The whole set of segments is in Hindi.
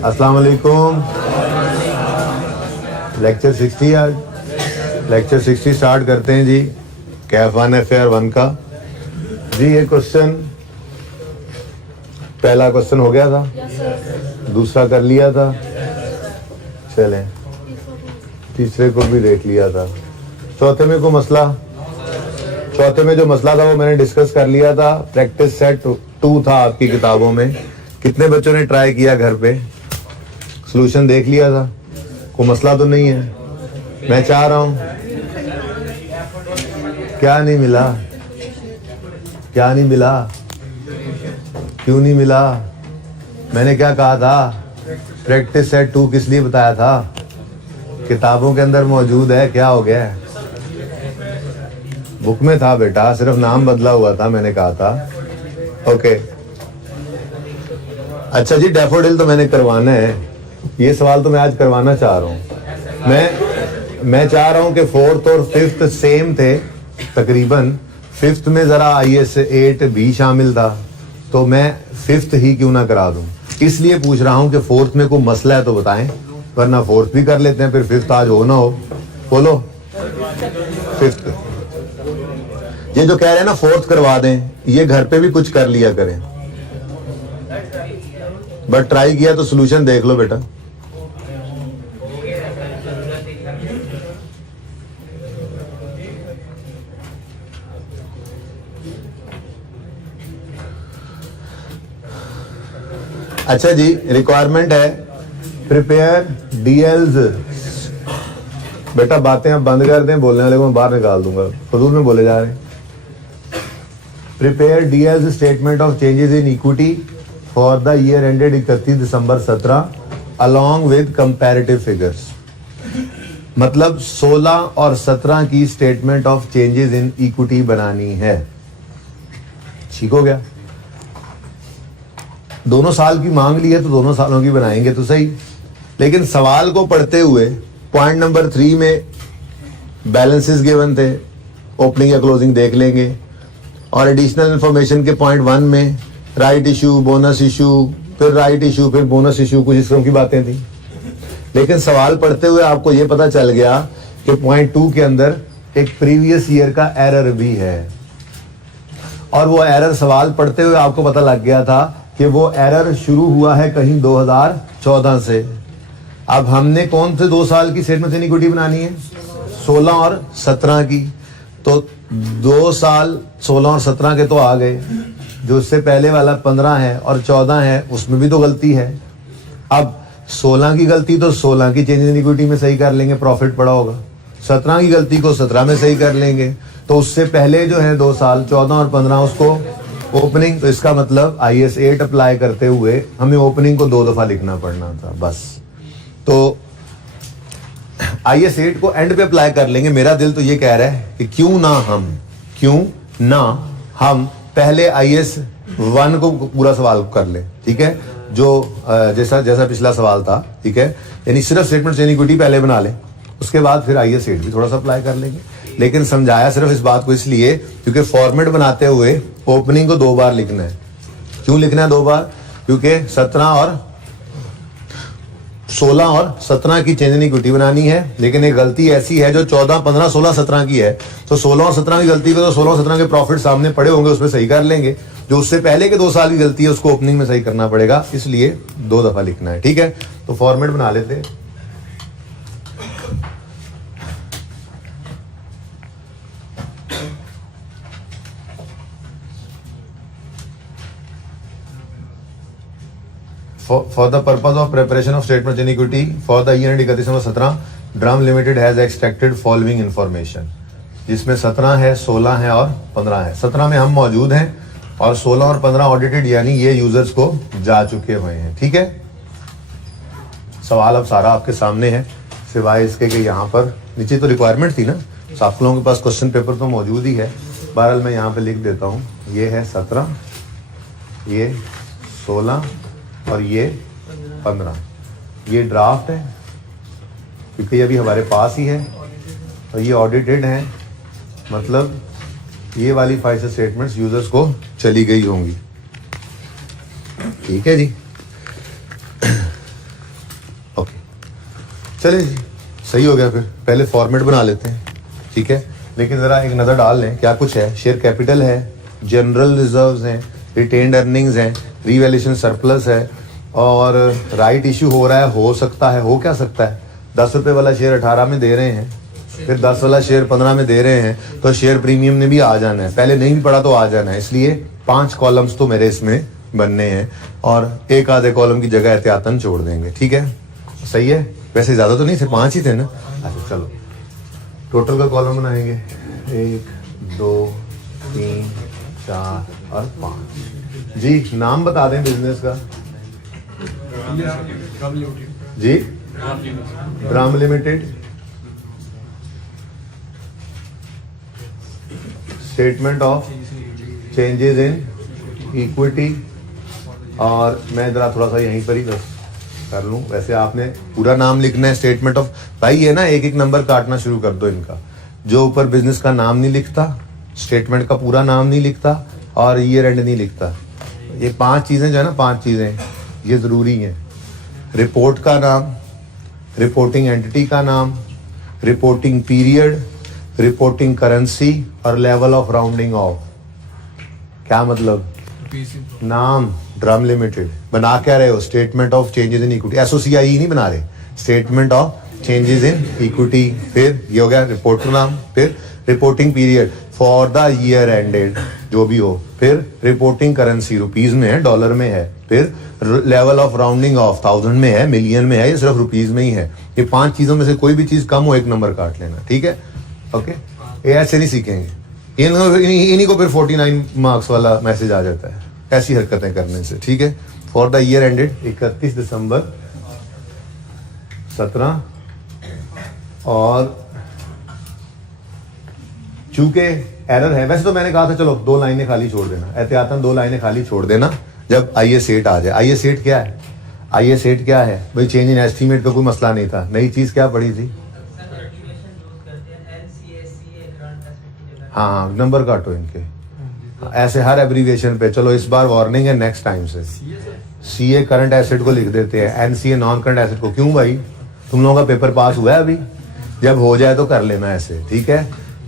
अस्सलाम वालेकुम। लेक्चर 60 आज लेक्चर 60 स्टार्ट करते हैं जी। कैफ 1 FAR 1 का जी। ये क्वेश्चन, पहला क्वेश्चन हो गया था, दूसरा कर लिया था, चलें तीसरे को भी देख लिया था। चौथे में को मसला, चौथे में जो मसला था वो मैंने डिस्कस कर लिया था। प्रैक्टिस सेट 2 था आपकी किताबों में। कितने बच्चों ने ट्राई किया घर पे? सॉल्यूशन देख लिया था? कोई मसला तो नहीं है? मैं चाह रहा हूं, क्या नहीं मिला? क्या नहीं मिला? क्यों नहीं मिला? मैंने क्या कहा था? प्रैक्टिस सेट 2 किस लिए बताया था? किताबों के अंदर मौजूद है। क्या हो गया? बुक में था बेटा, सिर्फ नाम बदला हुआ था, मैंने कहा था। ओके अच्छा जी। डैफोडिल तो मैंने करवाना है, ये सवाल तो मैं आज करवाना चाह रहा हूँ। मैं चाह रहा हूँ कि 4th और 5th सेम थे तकरीबन। 5th में जरा IS 8 भी शामिल था, तो मैं 5th ही क्यों ना करा दूं। इसलिए पूछ रहा हूँ कि 4th में कोई मसला है तो बताएं, वरना 4th भी कर लेते हैं, फिर 5th आज हो ना हो। बोलो 5th। ये जो कह रहे हैं ना 4th करवा दें, ये घर पे भी कुछ कर लिया करें। बट ट्राई किया तो सॉल्यूशन देख लो बेटा। अच्छा जी, रिक्वायरमेंट है प्रिपेयर DLs। बेटा बातें अब बंद कर दें, बोलने वाले को मैं बाहर निकाल दूंगा, फजूल में बोले जा रहे हैं। Prepare DLs statement of changes in equity for the year ended 31 December 17 along with comparative figures. मतलब 16 और 17 की statement of changes in equity बनानी है। ठीक हो गया? दोनों साल की मांग ली है तो दोनों सालों की बनाएंगे तो सही। लेकिन सवाल को पढ़ते हुए पॉइंट नंबर 3 में बैलेंसेस गिवन थे, ओपनिंग या क्लोजिंग देख लेंगे। और एडिशनल इंफॉर्मेशन के पॉइंट 1 में राइट इशू, बोनस इशू, फिर राइट इशू, फिर बोनस इशू, कुछ इस तरह की बातें थी। लेकिन सवाल पढ़ते हुए आपको यह पता चल गया कि पॉइंट 2 के अंदर एक प्रीवियस ईयर का एरर भी है। और वो एरर सवाल पढ़ते हुए आपको पता लग गया था कि वो एरर शुरू हुआ है कहीं 2014 से। अब हमने कौन से 2 साल की स्टेटमेंट इन इक्विटी बनानी है? 16 और 17 की। तो 2 साल 16 और 17 के तो आ गए, जो इससे पहले वाला 15 है और 14 है, उसमें भी तो गलती है। अब 16 की गलती तो 16 की चेंज इन इक्विटी में सही कर लेंगे, प्रॉफिट पड़ा होगा। 17 की गलती को 17 में सही कर लेंगे। तो उससे पहले जो है 2 साल 14 और 15 उसको ओपनिंग। तो इसका मतलब IS 8 अप्लाई करते हुए हमें ओपनिंग को 2 दफा लिखना पड़ना था बस। तो IS 8 को एंड पे अप्लाई कर लेंगे। मेरा दिल तो ये कह रहा है कि क्यों ना हम पहले IS 1 को पूरा सवाल कर ले। ठीक है, जो जैसा पिछला सवाल था। ठीक है, यानी सिर्फ स्टेटमेंट इन इक्विटी पहले बना ले, उसके बाद फिर IS 8 भी थोड़ा सा अप्लाई कर लेंगे। लेकिन समझाया सिर्फ इस बात को इसलिए क्योंकि फॉर्मेट बनाते हुए ओपनिंग को 2 बार लिखना है। क्यों लिखना है 2 बार? क्योंकि 16 और 17 की चेंज इन इक्विटी बनानी है। लेकिन एक गलती ऐसी है जो 14, 15, 16, 17 की है। तो 16 और 17 की गलती को तो 16 और 17 के प्रॉफिट सामने पड़े होंगे, उसमें सही कर लेंगे। जो उससे पहले के 2 साल की गलती है उसको ओपनिंग में सही करना पड़ेगा, इसलिए 2 दफा लिखना है। ठीक है, तो फॉर्मेट बना लेते हैं। For the purpose of preparation of statement in equity for the year ending 31/17, drum limited has extracted following information, जिसमें 17 है, 16 है और 15 है। 17 में हम मौजूद हैं और 16 और 15 ऑडिटेड, यानी ये यूजर्स को जा चुके हुए हैं। ठीक है, सवाल अब सारा आपके सामने है, सिवाय इसके कि यहाँ पर नीचे तो रिक्वायरमेंट थी ना, तो आप लोगों के पास क्वेश्चन पेपर तो मौजूद ही है। बहरहाल मैं यहाँ पे लिख देता हूँ, ये है 17, ये 16 और ये 15। ये ड्राफ्ट है क्योंकि ये अभी हमारे पास ही है और ये ऑडिटेड है, मतलब ये वाली फाइनेंशियल स्टेटमेंट्स यूजर्स को चली गई होंगी। ठीक है जी। चले जी, सही हो गया। फिर पहले फॉर्मेट बना लेते हैं, ठीक है। लेकिन ज़रा एक नज़र डाल लें क्या कुछ है। शेयर कैपिटल है, जनरल रिजर्व्स हैं, रिटेन्ड अर्निंग्स हैं, रीवैल्यूएशन सरप्लस है, और राइट इशू हो रहा है, हो सकता है, हो क्या सकता है, 10 रुपये वाला शेयर 18 में दे रहे हैं, फिर 10 वाला शेयर 15 में दे रहे हैं, तो शेयर प्रीमियम ने भी आ जाना है। पहले नहीं भी पड़ा तो आ जाना है, इसलिए 5 कॉलम्स तो मेरे इसमें बनने हैं, और एक आधे कॉलम की जगह एहतियातन छोड़ देंगे, ठीक है। सही है, वैसे ज़्यादा तो नहीं थे, 5 ही थे ना। अच्छा चलो, टोटल का कॉलम बनाएंगे 1 2 3 4 और 5 जी। नाम बता दें बिजनेस का जी। Brahm limited. Statement of changes in equity, और मैं जरा थोड़ा सा यहीं पर ही बस कर लूं। वैसे आपने पूरा नाम लिखना है, स्टेटमेंट ऑफ। भाई ये ना एक एक नंबर काटना शुरू कर दो इनका। जो ऊपर बिजनेस का नाम नहीं लिखता, स्टेटमेंट का पूरा नाम नहीं लिखता, और ईयर एंड नहीं लिखता, ये 5 चीजें जो है ना, 5 चीजें ये जरूरी हैं। रिपोर्ट का नाम, रिपोर्टिंग एंटिटी का नाम, रिपोर्टिंग पीरियड, रिपोर्टिंग करेंसी, और लेवल ऑफ राउंडिंग ऑफ। क्या मतलब? नाम ड्रम लिमिटेड बना क्या रहे हो? Statement of changes in equity, SOCI नहीं बना रहे, statement of changes in equity. फिर ये हो गया रिपोर्ट का नाम, फिर reporting period for the year ended जो भी हो, फिर रिपोर्टिंग करेंसी रुपीज में है, डॉलर में है, फिर लेवल ऑफ राउंडिंग ऑफ 1000 में है, मिलियन में है, ये सिर्फ रुपीज में ही है। ये 5 चीजों में से कोई भी चीज कम हो, एक नंबर काट लेना, ठीक है। ओके, ये ऐसे नहीं सीखेंगे, इन्हीं को फिर 49 मार्क्स वाला मैसेज आ जाता है ऐसी हरकतें करने से, ठीक है। फॉर द ईयर एंडेड 31 दिसंबर 17, और चूंकि एरर है, वैसे तो मैंने कहा था चलो 2 लाइनें खाली छोड़ देना, एहतियातन 2 लाइनें खाली छोड़ देना जब आईए सेट आ जाए। आईए सेट क्या है? आईए सेट क्या है भाई? चेंज इन एस्टीमेट का कोई मसला नहीं था। नई चीज क्या पड़ी थी? हाँ, नंबर काटो इनके, ऐसे हर एब्रीविएशन पे। चलो इस बार वार्निंग है, नेक्स्ट टाइम से सीए करंट एसेट को लिख देते हैं, एनसीए नॉन करंट एसेट को। क्यों भाई? तुम लोगों का पेपर पास हुआ है अभी? जब हो जाए तो कर लेना ऐसे, ठीक है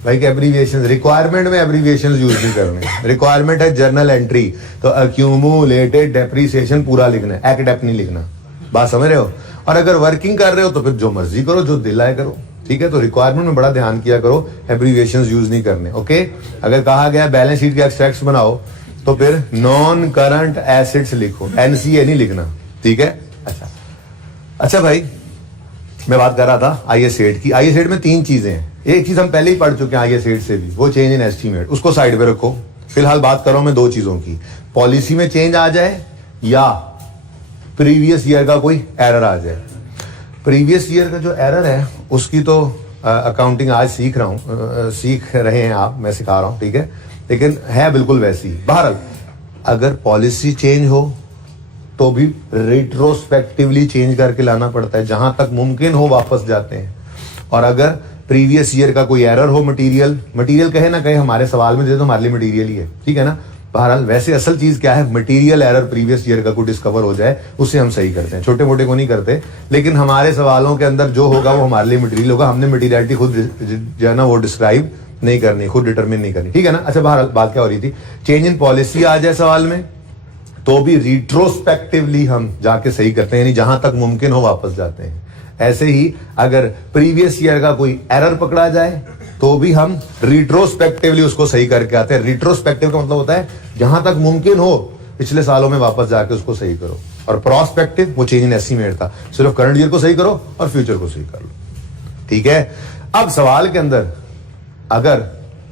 भाई। कि एब्रीविएशन, रिक्वायरमेंट में एब्रीविएशन यूज नहीं करने। रिक्वायरमेंट है जर्नल एंट्री, तो अक्यूमुलेटेड डेप्रीसिएशन पूरा लिखना है, एक्डेप नहीं लिखना। बात समझ रहे हो? और अगर वर्किंग कर रहे हो तो फिर जो मर्जी करो, जो दिल आए करो, ठीक है। तो रिक्वायरमेंट में बड़ा ध्यान किया करो, एब्रीविएशंस यूज नहीं करने, ओके। अगर कहा गया बैलेंस शीट के एक्सट्रैक्ट्स बनाओ तो फिर नॉन करंट एसेट्स लिखो, एनसीए नहीं लिखना, ठीक है। अच्छा भाई, मैं बात कर रहा था आईए सेट की। आईए सेट में 3 चीजें हैं। एक चीज हम पहले ही पढ़ चुके हैं आईए सेट से भी, वो चेंज इन एस्टीमेट, उसको साइड पे रखो। फिलहाल बात कर रहा हूं मैं 2 चीजों की, पॉलिसी में चेंज आ जाए या प्रीवियस ईयर का कोई एरर आ जाए। प्रीवियस ईयर का जो एरर है उसकी तो अकाउंटिंग आज सीख रहे हैं आप, मैं सिखा रहा हूं, ठीक है। लेकिन है बिल्कुल वैसी। बहरहाल अगर पॉलिसी चेंज हो तो भी रिट्रोस्पेक्टिवली चेंज करके लाना पड़ता है, जहां तक मुमकिन हो वापस जाते हैं। और अगर प्रीवियस ईयर का कोई एरर हो, मटेरियल कहे ना कहे, हमारे सवाल में दे तो हमारे लिए मटेरियल ही है, ठीक है ना। बहरहाल वैसे असल चीज क्या है, मटेरियल एरर प्रीवियस ईयर का कोई डिस्कवर हो जाए उससे हम सही करते हैं, छोटे मोटे को नहीं करते। लेकिन हमारे सवालों के अंदर जो होगा वो हमारे लिए मटेरियल होगा, हमने मटेरियलिटी खुद जो है ना वो डिस्क्राइब नहीं करनी, खुद डिटरमिन नहीं करनी, ठीक है ना। अच्छा, बहरहाल बात क्या हो रही थी, चेंज इन पॉलिसी आ जाए सवाल में तो भी रिट्रोस्पेक्टिवली हम जाके सही करते हैं, यानी जहां तक मुमकिन हो वापस जाते हैं। ऐसे ही अगर प्रीवियस ईयर का कोई एरर पकड़ा जाए तो भी हम रिट्रोस्पेक्टिवली उसको सही करके आते हैं। रिट्रोस्पेक्टिव का मतलब होता है जहां तक मुमकिन हो पिछले सालों में वापस जाके उसको सही करो। और प्रोस्पेक्टिव वो चेंज इन एस्टीमेट था, सिर्फ करंट ईयर को सही करो और फ्यूचर को सही कर लो, ठीक है। अब सवाल के अंदर अगर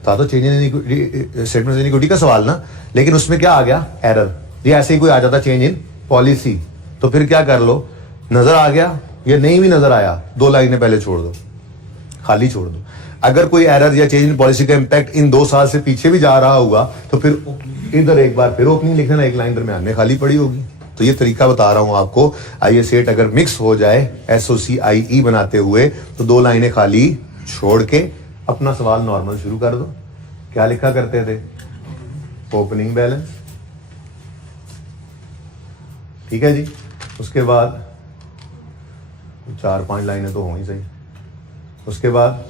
था तो change in statement in equity का सवाल ना, लेकिन उसमें क्या आ गया, एरर। ये ऐसे ही कोई आ जाता चेंज इन पॉलिसी, तो फिर क्या कर लो, नजर आ गया या नहीं भी नजर आया, 2 लाइनें पहले छोड़ दो, खाली छोड़ दो। अगर कोई एरर या चेंज इन पॉलिसी का इंपैक्ट इन 2 साल से पीछे भी जा रहा होगा तो फिर इधर एक बार फिर ओपनिंग लिख देना, 1 लाइन दरमियान में खाली पड़ी होगी। तो ये तरीका बता रहा हूं आपको। आईए सेट अगर मिक्स हो जाए SOCIE बनाते हुए तो 2 लाइनें खाली छोड़ के अपना सवाल नॉर्मल शुरू कर दो। क्या लिखा करते थे, ओपनिंग बैलेंस, ठीक है जी। उसके बाद 4-5 लाइनें तो हों ही सही। उसके बाद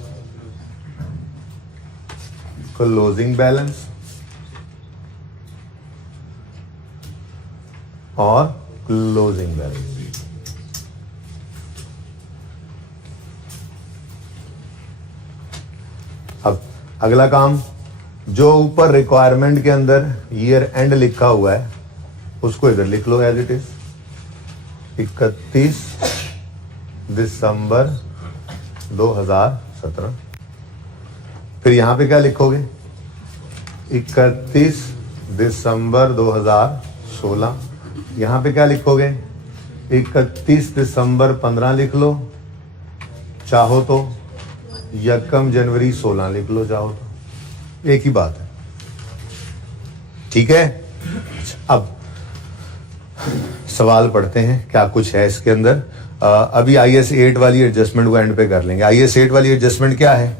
क्लोजिंग बैलेंस और क्लोजिंग बैलेंस। अब अगला काम, जो ऊपर रिक्वायरमेंट के अंदर ईयर एंड लिखा हुआ है उसको इधर लिख लो एज इट इज, 31 दिसंबर 2017। फिर यहां पे क्या लिखोगे, 31 दिसंबर 2016। यहां पे क्या लिखोगे, 31 दिसंबर 15 लिख लो चाहो तो, 1 जनवरी 16 लिख लो चाहो तो, एक ही बात है। ठीक है, अब सवाल पढ़ते हैं क्या कुछ है इसके अंदर। अभी IS 8 वाली एडजस्टमेंट को एंड पे कर लेंगे। IS 8 वाली एडजस्टमेंट क्या है,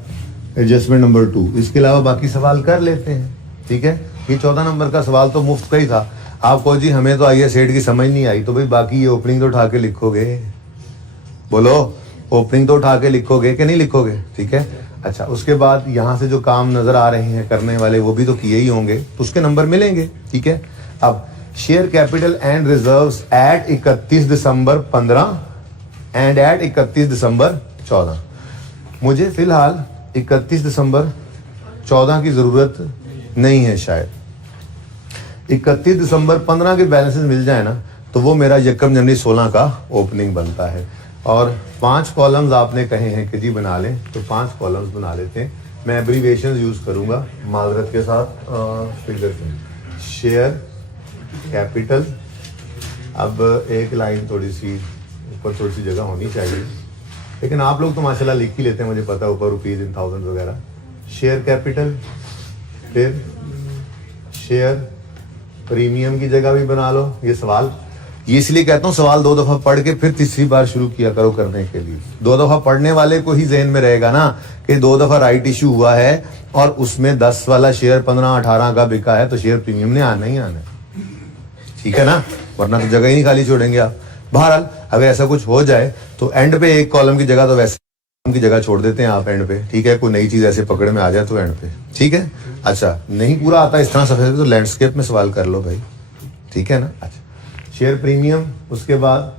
एडजस्टमेंट नंबर 2। इसके अलावा बाकी सवाल कर लेते हैं। ठीक है, ये 14 नंबर का सवाल तो मुफ्त का ही था। आपको जी हमें तो IS 8 की समझ नहीं आई, तो भाई बाकी ये ओपनिंग तो उठा के लिखोगे, बोलो ओपनिंग तो उठा के लिखोगे कि नहीं लिखोगे। ठीक है, अच्छा उसके बाद यहाँ से जो काम नजर आ रहे हैं करने वाले वो भी तो किए ही होंगे, तो उसके नंबर मिलेंगे। ठीक है, अब share capital and reserves at 31 December 15 and at 31 December 14। मुझे फिलहाल 31 दिसंबर 14 की जरूरत नहीं है, शायद 31 दिसंबर 15 के बैलेंसेस मिल जाए ना तो वो मेरा 1 जनवरी 16 का ओपनिंग बनता है। और 5 कॉलम्स आपने कहे हैं कि जी बना लें, तो 5 कॉलम्स बना लेते हैं। मैं एब्रीविएशंस यूज करूंगा माजरत के साथ। फिगर शेयर कैपिटल, अब एक लाइन थोड़ी सी ऊपर थोड़ी सी जगह होनी चाहिए, लेकिन आप लोग तो माशाल्लाह लिख ही लेते हैं, मुझे पता है ऊपर रुपीज इन थाउजेंड वगैरह। शेयर कैपिटल, फिर शेयर प्रीमियम की जगह भी बना लो। ये सवाल ये इसलिए कहता हूँ, सवाल 2 दफा पढ़ के फिर तीसरी बार शुरू किया करो करने के लिए। 2 दफा पढ़ने वाले को ही जहन में रहेगा ना कि 2 दफा राइट इशू हुआ है और उसमें 10 वाला शेयर 15-18 का बिका है, तो शेयर प्रीमियम ने आना ही आना है। ठीक है ना, वरना तो जगह ही नहीं खाली छोड़ेंगे आप। बहरहाल अगर ऐसा कुछ हो जाए तो एंड पे एक कॉलम की जगह तो वैसे की जगह छोड़ देते हैं आप एंड पे। ठीक है, कोई नई चीज ऐसे पकड़ में आ जाए तो एंड पे। ठीक है, अच्छा नहीं पूरा आता इस तरह सफेद तो लैंडस्केप में सवाल कर लो भाई। ठीक है ना, अच्छा शेयर प्रीमियम, उसके बाद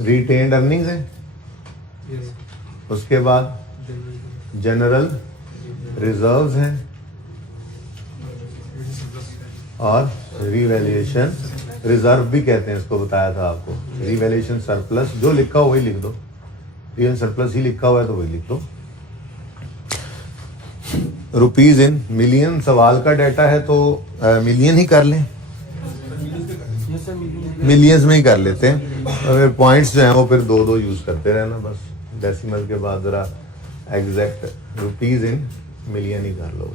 रिटेन्ड अर्निंग्स है, उसके बाद जनरल रिजर्व्स हैं और रिवैल्यूएशन रिजर्व भी कहते हैं इसको, बताया था आपको। रिवैल्यूएशन सरप्लस, जो लिखा हो वही लिख दो, रियल सरप्लस ही लिखा हुआ है तो वही लिख दो। रुपीज इन मिलियन, सवाल का डाटा है तो मिलियन ही कर लें, मिलियंस में ही कर लेते हैं। और पॉइंट्स जो हैं वो फिर 2-2 यूज करते रहना बस, डेसिमल के बाद जरा एग्जैक्ट रुपीज इन मिलियन ही कर लो।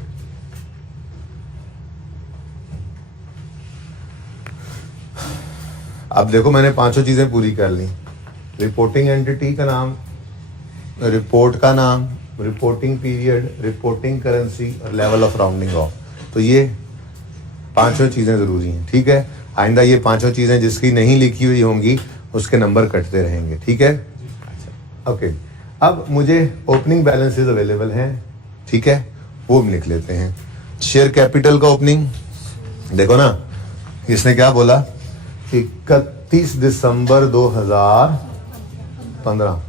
अब देखो मैंने 5 चीजें पूरी कर ली। रिपोर्टिंग एंटिटी का नाम, रिपोर्ट का नाम, रिपोर्टिंग पीरियड, रिपोर्टिंग करेंसी और लेवल ऑफ राउंडिंग ऑफ। तो ये 5 चीजें जरूरी हैं। ठीक है, आइंदा ये 5 चीजें जिसकी नहीं लिखी हुई होंगी उसके नंबर कटते रहेंगे। ठीक है, अच्छा ओके। अब मुझे ओपनिंग बैलेंसेस अवेलेबल हैं, ठीक है, वो भी लिख लेते हैं। शेयर कैपिटल का ओपनिंग देखो ना, इसने क्या बोला, 31 दिसंबर 2015।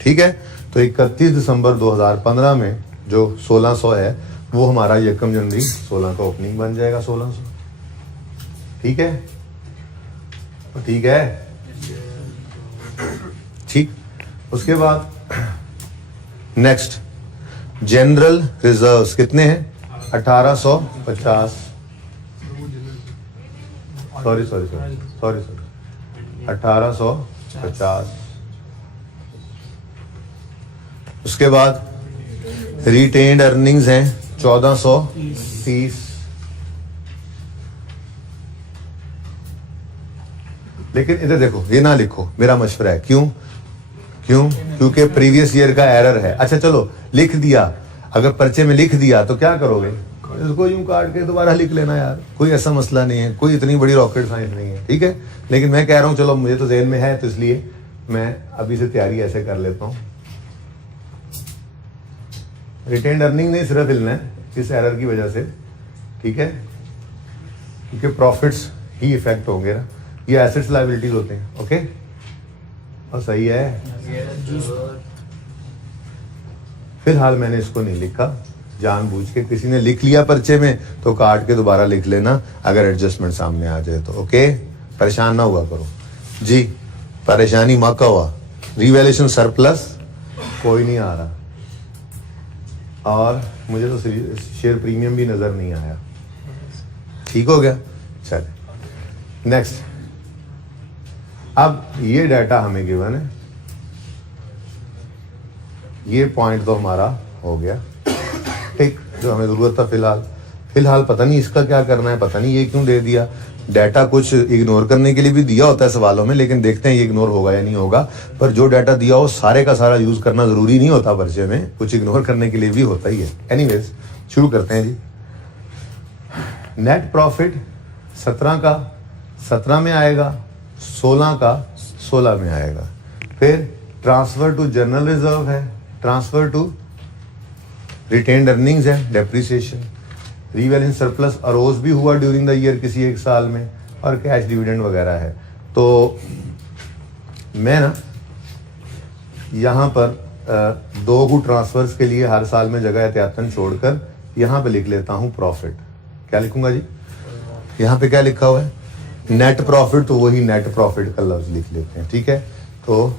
ठीक है, तो 31 दिसंबर 2015 में जो 1600 है वो हमारा 1 जनवरी 16 का ओपनिंग बन जाएगा 1600। ठीक है, ठीक है, ठीक। उसके बाद नेक्स्ट जनरल रिजर्व्स कितने हैं, 1850, सॉरी 1850। उसके बाद रिटेन्ड अर्निंग्स हैं 1430। लेकिन इधर देखो, ये ना लिखो, मेरा मशवरा है। क्यों? क्योंकि प्रीवियस ईयर का एरर है। अच्छा चलो लिख दिया, अगर पर्चे में लिख दिया तो क्या करोगे, इसको यूं काट के दोबारा लिख लेना यार, कोई ऐसा मसला नहीं है, कोई इतनी बड़ी रॉकेट साइंस नहीं है। ठीक है, लेकिन मैं कह रहा हूं चलो मुझे तो ज़हन में है तो इसलिए मैं अभी से तैयारी ऐसे कर लेता हूं। रिटेन्ड अर्निंग नहीं सिर्फ हिलना है इस एरर की वजह से, ठीक है, क्योंकि प्रॉफिट्स ही इफेक्ट होंगे ना, ये एसेट्स लायबिलिटीज होते हैं। ओके, और सही है। फिलहाल मैंने इसको नहीं लिखा जानबूझ के, किसी ने लिख लिया पर्चे में तो काट के दोबारा लिख लेना अगर एडजस्टमेंट सामने आ जाए तो। ओके, परेशान ना हुआ करो जी, परेशानी मत हुआ। रिवैल्यूएशन सरप्लस कोई नहीं आ रहा, और मुझे तो शेयर प्रीमियम भी नजर नहीं आया। ठीक हो गया, चले नेक्स्ट। अब ये डाटा हमें गिवन है, ये पॉइंट तो हमारा हो गया, ठीक, जो हमें जरूरत था। फिलहाल पता नहीं इसका क्या करना है, पता नहीं ये क्यों दे दिया। डाटा कुछ इग्नोर करने के लिए भी दिया होता है सवालों में, लेकिन देखते हैं ये इग्नोर होगा या नहीं होगा। पर जो डाटा दिया हो सारे का सारा यूज करना जरूरी नहीं होता पर्चे में, कुछ इग्नोर करने के लिए भी होता ही है। एनीवेज शुरू करते हैं जी। नेट प्रॉफिट 17 का 17 में आएगा, 16 का 16 में आएगा। फिर ट्रांसफर टू जनरल रिजर्व है, ट्रांसफर टू रिटेन्ड अर्निंग्स है, डेप्रिसिएशन, रिवैल्यूएशन सरप्लस अरोज भी हुआ ड्यूरिंग द ईयर किसी एक साल में, और कैश डिविडेंड वगैरह है। तो मैं ना यहाँ पर दो को ट्रांसफर्स के लिए हर साल में जगह एहतियातन छोड़कर यहाँ पे लिख लेता हूँ प्रॉफिट। क्या लिखूंगा जी? यहाँ पे क्या लिखा हुआ है? नेट प्रॉफिट, तो वही नेट प्रॉफिट का लफ्ज लिख लेते हैं। ठीक है, तो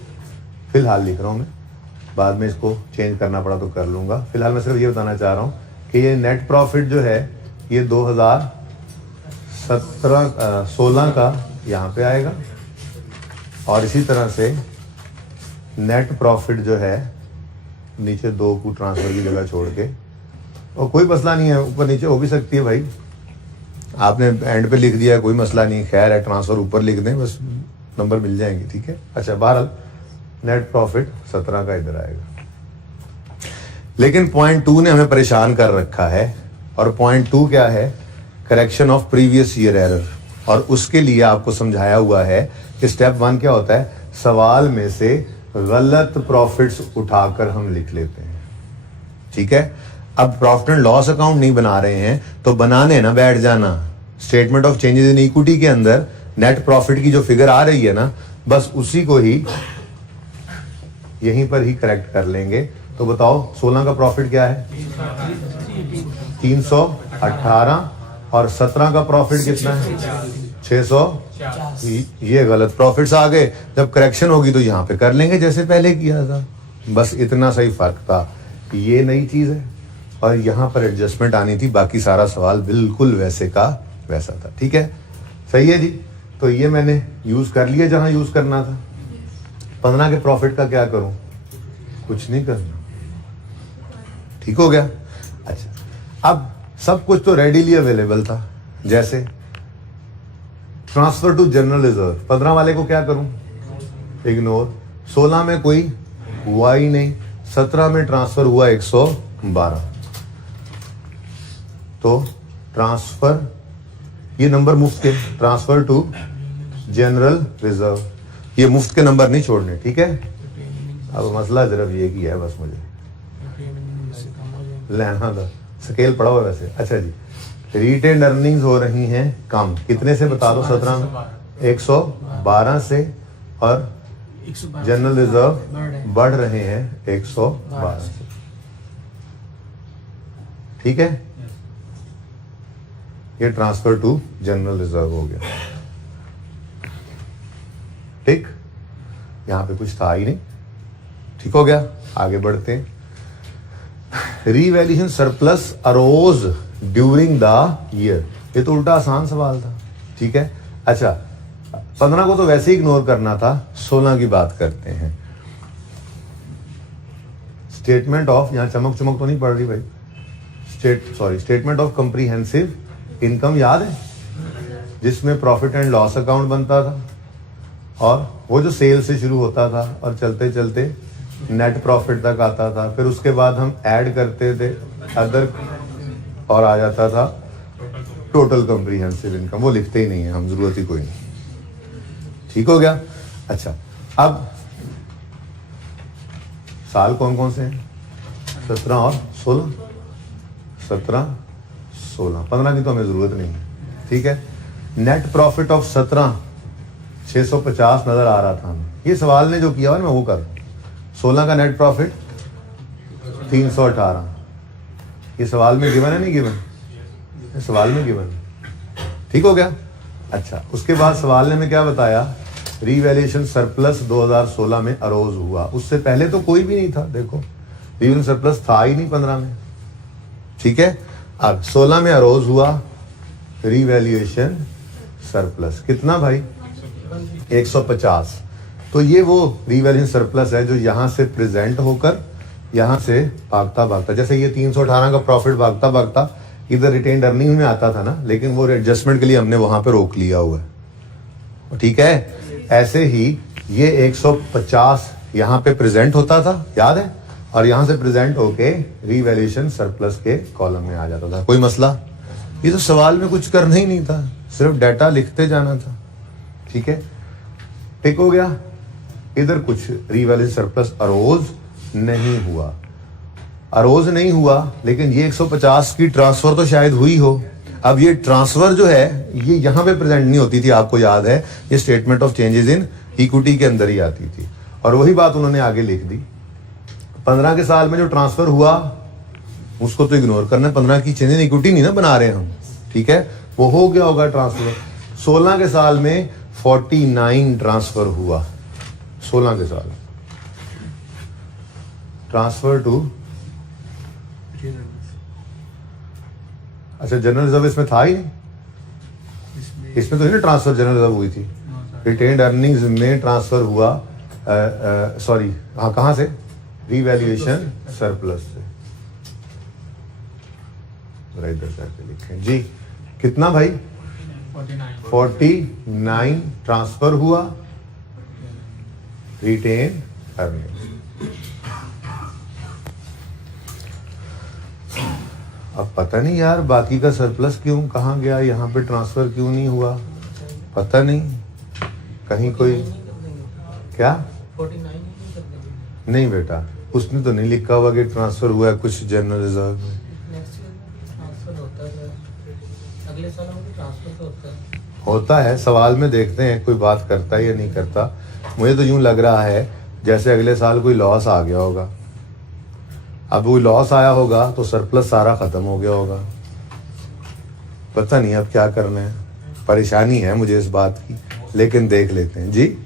फिलहाल लिख रहा हूँ मैं, बाद में इसको चेंज करना पड़ा तो कर लूंगा। फिलहाल मैं सिर्फ ये बताना चाह रहा हूँ कि ये नेट प्रॉफिट जो है ये 2016 का यहाँ पे आएगा, और इसी तरह से नेट प्रॉफिट जो है नीचे दो को ट्रांसफर की जगह छोड़ के, और कोई मसला नहीं है, ऊपर नीचे हो भी सकती है भाई, आपने एंड पे लिख दिया कोई मसला नहीं, खैर है, ट्रांसफर ऊपर लिख दें बस नंबर मिल जाएंगे। ठीक है, अच्छा, बहरहाल नेट प्रॉफिट 17 का इधर आएगा। लेकिन पॉइंट 2 ने हमें परेशान कर रखा है, और पॉइंट 2 क्या है? Correction of previous year error. और उसके लिए आपको समझाया हुआ है कि स्टेप 1 क्या होता है, सवाल में से गलत प्रॉफिट्स उठाकर हम लिख लेते हैं। ठीक है, अब प्रॉफिट एंड लॉस अकाउंट नहीं बना रहे हैं तो बनाने ना बैठ जाना। Statement of changes in equity के अंदर नेट प्रॉफिट की जो फिगर आ रही है ना, बस उसी को ही यहीं पर ही करेक्ट कर लेंगे। तो बताओ 16 का प्रॉफिट क्या है? 318, और 17 का प्रॉफिट कितना है? 600। ये गलत प्रॉफिट्स आ गए, जब करेक्शन होगी तो यहाँ पे कर लेंगे जैसे पहले किया था, बस इतना सही फर्क था। ये नई चीज है, और यहाँ पर एडजस्टमेंट आनी थी, बाकी सारा सवाल बिल्कुल वैसे का वैसा था। ठीक है, सही है जी। तो ये मैंने यूज कर लिया जहां यूज करना था। 15 के प्रॉफिट का क्या करूं? कुछ नहीं करना। ठीक हो गया। अच्छा, अब सब कुछ तो रेडीली अवेलेबल था, जैसे ट्रांसफर टू जनरल रिजर्व। 15 वाले को क्या करूं? इग्नोर। 16 में कोई हुआ ही नहीं, 17 में ट्रांसफर हुआ 112। तो ट्रांसफर, ये नंबर मुफ्त के, ट्रांसफर टू जनरल रिजर्व, ये मुफ्त के नंबर नहीं छोड़ने। ठीक है, अब मसला सिर्फ ये की है, बस मुझे लेना था, स्केल पड़ा हुआ वैसे। अच्छा जी, रिटेन्ड अर्निंग्स हो रही हैं कम, कितने से बता दो? 17 में 112 से, और जनरल रिजर्व बढ़ रहे हैं 112 से। ठीक है, ये ट्रांसफर टू जनरल रिजर्व हो गया। ठीक, यहां पे कुछ था ही नहीं। ठीक हो गया, आगे बढ़ते हैं। Revaluation surplus arose during the year, ये तो उल्टा आसान सवाल था। ठीक है, अच्छा, 15 को तो वैसे ही इग्नोर करना था, 16 की बात करते हैं। स्टेटमेंट ऑफ, यहां चमक चमक तो नहीं पड़ रही भाई, स्टेटमेंट ऑफ कंप्रीहेंसिव इनकम याद है, जिसमें प्रॉफिट एंड लॉस अकाउंट बनता था, और वो जो सेल से शुरू होता था और चलते चलते नेट प्रॉफिट तक आता था। फिर उसके बाद हम ऐड करते थे अदर, और आ जाता था टोटल कंप्रीहेंसिव इनकम। वो लिखते ही नहीं है हम, जरूरत ही कोई नहीं। ठीक हो गया। अच्छा, अब साल कौन कौन से हैं? 17 और 16, 17, 16, 15 की तो हमें ज़रूरत नहीं है, ठीक है। नेट प्रॉफिट ऑफ 17 650 नज़र आ रहा था हमें। ये सवाल ने जो किया हुआ मैं वो कर, 16 का नेट प्रॉफिट 318, ये सवाल में गिवन है नहीं गिवन? ये सवाल में गिवन, ठीक हो गया। अच्छा, उसके बाद सवाल ने हमें क्या बताया? रीवैल्यूएशन सरप्लस 2016 में अरोज हुआ। उससे पहले तो कोई भी नहीं था, देखो रीवैल्यूएशन सरप्लस था ही नहीं 15 में, ठीक है। अब 16 में अरोज हुआ रीवैल्यूएशन सरप्लस, कितना भाई? 150। तो ये वो रीवैल्यूएशन सरप्लस है जो यहां से प्रेजेंट होकर यहां से भागता भागता, जैसे ये 318 का प्रॉफिट भागता भागता इधर रिटेन्ड अर्निंग में आता था ना, लेकिन वो एडजस्टमेंट के लिए हमने वहां पे रोक लिया हुआ है, ठीक है। ऐसे ही ये 150 यहां पे प्रेजेंट होता था, याद है, और यहां से प्रेजेंट होके रीवैल्यूएशन सरप्लस के कॉलम में आ जाता था। कोई मसला? ये तो सवाल में कुछ करना ही नहीं था, सिर्फ डाटा लिखते जाना था, ठीक है। ठीक हो गया। इधर कुछ रीवैल्यूएशन सरप्लस अरोज नहीं हुआ, अरोज नहीं हुआ, लेकिन ये 150 की ट्रांसफर तो शायद हुई हो। अब ये ट्रांसफर जो है ये यहां पे प्रेजेंट नहीं होती थी, आपको याद है, ये statement of changes in equity के अंदर ही आती थी, और वही बात उन्होंने आगे लिख दी। 15 के साल में जो ट्रांसफर हुआ उसको तो इग्नोर करना, 15 की चेंज इन इक्विटी नहीं ना बना रहे हम, ठीक है, वो हो गया होगा ट्रांसफर। 16 के साल में 49 ट्रांसफर हुआ, 16 के साल ट्रांसफर टू, अच्छा जनरल रिजर्व इसमें था ही नहीं, इसमें तो नहीं ट्रांसफर जनरल रिजर्व हुई थी, रिटेन्ड अर्निंग्स में ट्रांसफर हुआ, सॉरी हाँ, कहां से? रीवैल्यूएशन सरप्लस से। इधर करके लिखें जी, कितना भाई? 49 ट्रांसफर हुआ रिटेन अर्निंग। अब पता नहीं यार बाकी का सरप्लस क्यों कहाँ गया, यहाँ पे ट्रांसफर क्यों नहीं हुआ, पता नहीं, कहीं कोई क्या? 49 नहीं बेटा, उसने तो नहीं लिखा हुआ कि ट्रांसफर हुआ है कुछ जनरल रिजर्व में। अगले साल ट्रांसफर होता है, सवाल में देखते हैं कोई बात करता है या नहीं करता। मुझे तो यूं लग रहा है जैसे अगले साल कोई लॉस आ गया होगा, अब वो लॉस आया होगा तो सरप्लस सारा खत्म हो गया होगा, पता नहीं अब क्या करना है, परेशानी है मुझे इस बात की, लेकिन देख लेते हैं जी।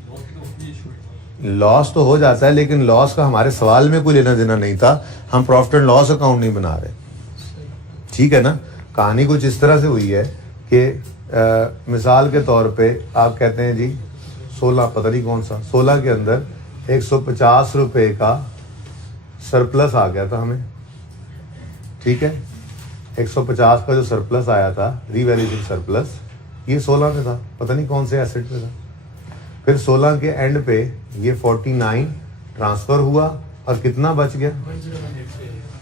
लॉस तो हो जाता है, लेकिन लॉस का हमारे सवाल में कोई लेना देना नहीं था, हम प्रॉफिट एंड लॉस अकाउंट नहीं बना रहे, ठीक है ना। कहानी कुछ इस तरह से हुई है कि मिसाल के तौर पे आप कहते हैं जी 16, पता नहीं कौन सा, 16 के अंदर 150 रुपए का सरप्लस आ गया था हमें, ठीक है। 150 का जो सरप्लस आया था रीवैल्यूएशन सरप्लस, ये 16 में था, पता नहीं कौन से एसेट में था। फिर 16 के एंड पे ये 49 ट्रांसफर हुआ और कितना बच गया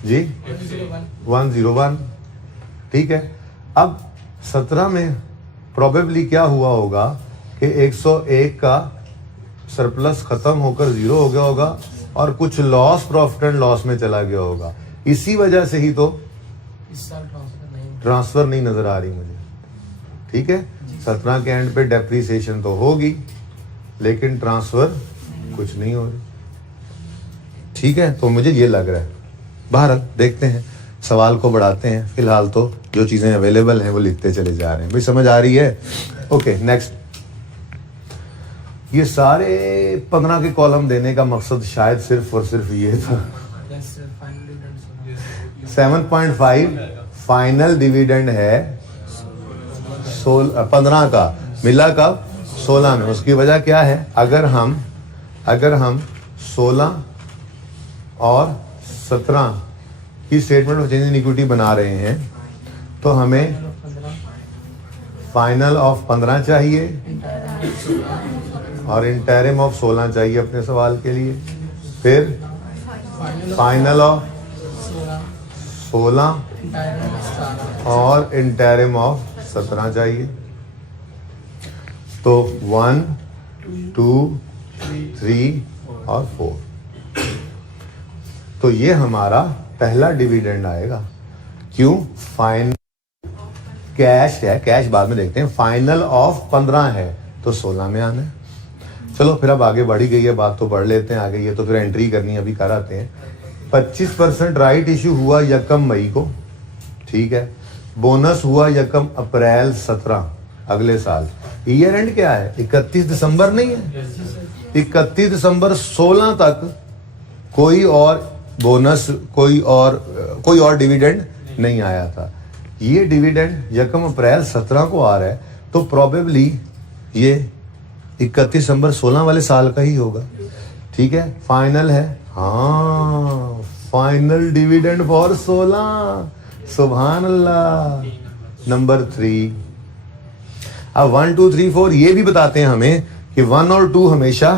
जी? 101, ठीक है। अब 17 में प्रोबेबली क्या हुआ होगा कि 101 का सरप्लस खत्म होकर 0 हो गया होगा और कुछ लॉस प्रॉफिट एंड लॉस में चला गया होगा, इसी वजह से ही तो इस साल ट्रांसफर नहीं नजर आ रही मुझे, ठीक है। 17 के एंड पे डेप्रीसिएशन तो होगी लेकिन ट्रांसफर कुछ नहीं हो रही, ठीक है। तो मुझे ये लग रहा है, बहरहाल देखते हैं, सवाल को बढ़ाते हैं, फिलहाल तो जो चीजें अवेलेबल हैं वो लिखते चले जा रहे हैं। भाई समझ आ रही है? Okay next. ये सारे 15 के कॉलम देने का मकसद शायद सिर्फ और सिर्फ ये था। 7.5 फाइनल डिविडेंड है 15 का, मिला कब? 16 में। उसकी वजह क्या है? अगर हम 16 और 17 की statement of change in equity बना रहे हैं तो हमें फाइनल ऑफ 15 चाहिए और इंटरिम ऑफ 16 चाहिए अपने सवाल के लिए, फिर फाइनल ऑफ 16 और इंटरिम ऑफ 17 चाहिए। तो 1, 2, 3 और 4 तो ये हमारा पहला डिविडेंड आएगा। क्यों? फाइनल कैश है, कैश बाद में देखते हैं। फाइनल ऑफ 15 है तो 16 में आना है। चलो फिर अब आगे बढ़ी गई है बात, तो बढ़ लेते हैं आगे। ये तो फिर एंट्री करनी है, अभी कराते हैं। 25% राइट इशू हुआ यकम मई को, ठीक है। बोनस हुआ यकम अप्रैल 17 अगले साल। ईयर एंड क्या है? 31 दिसंबर नहीं है? 31 दिसंबर 16 तक कोई और बोनस, कोई और डिविडेंड नहीं आया था। ये डिविडेंड यकम अप्रैल 17 को आ रहा है, तो प्रोबेबली ये 31 दिसंबर 16 वाले साल का ही होगा, ठीक है। फाइनल है, हाँ, फाइनल डिविडेंड फॉर 16, सुभान अल्लाह। नंबर 3। अब 1 2 3 4 ये भी बताते हैं हमें कि 1 और 2 हमेशा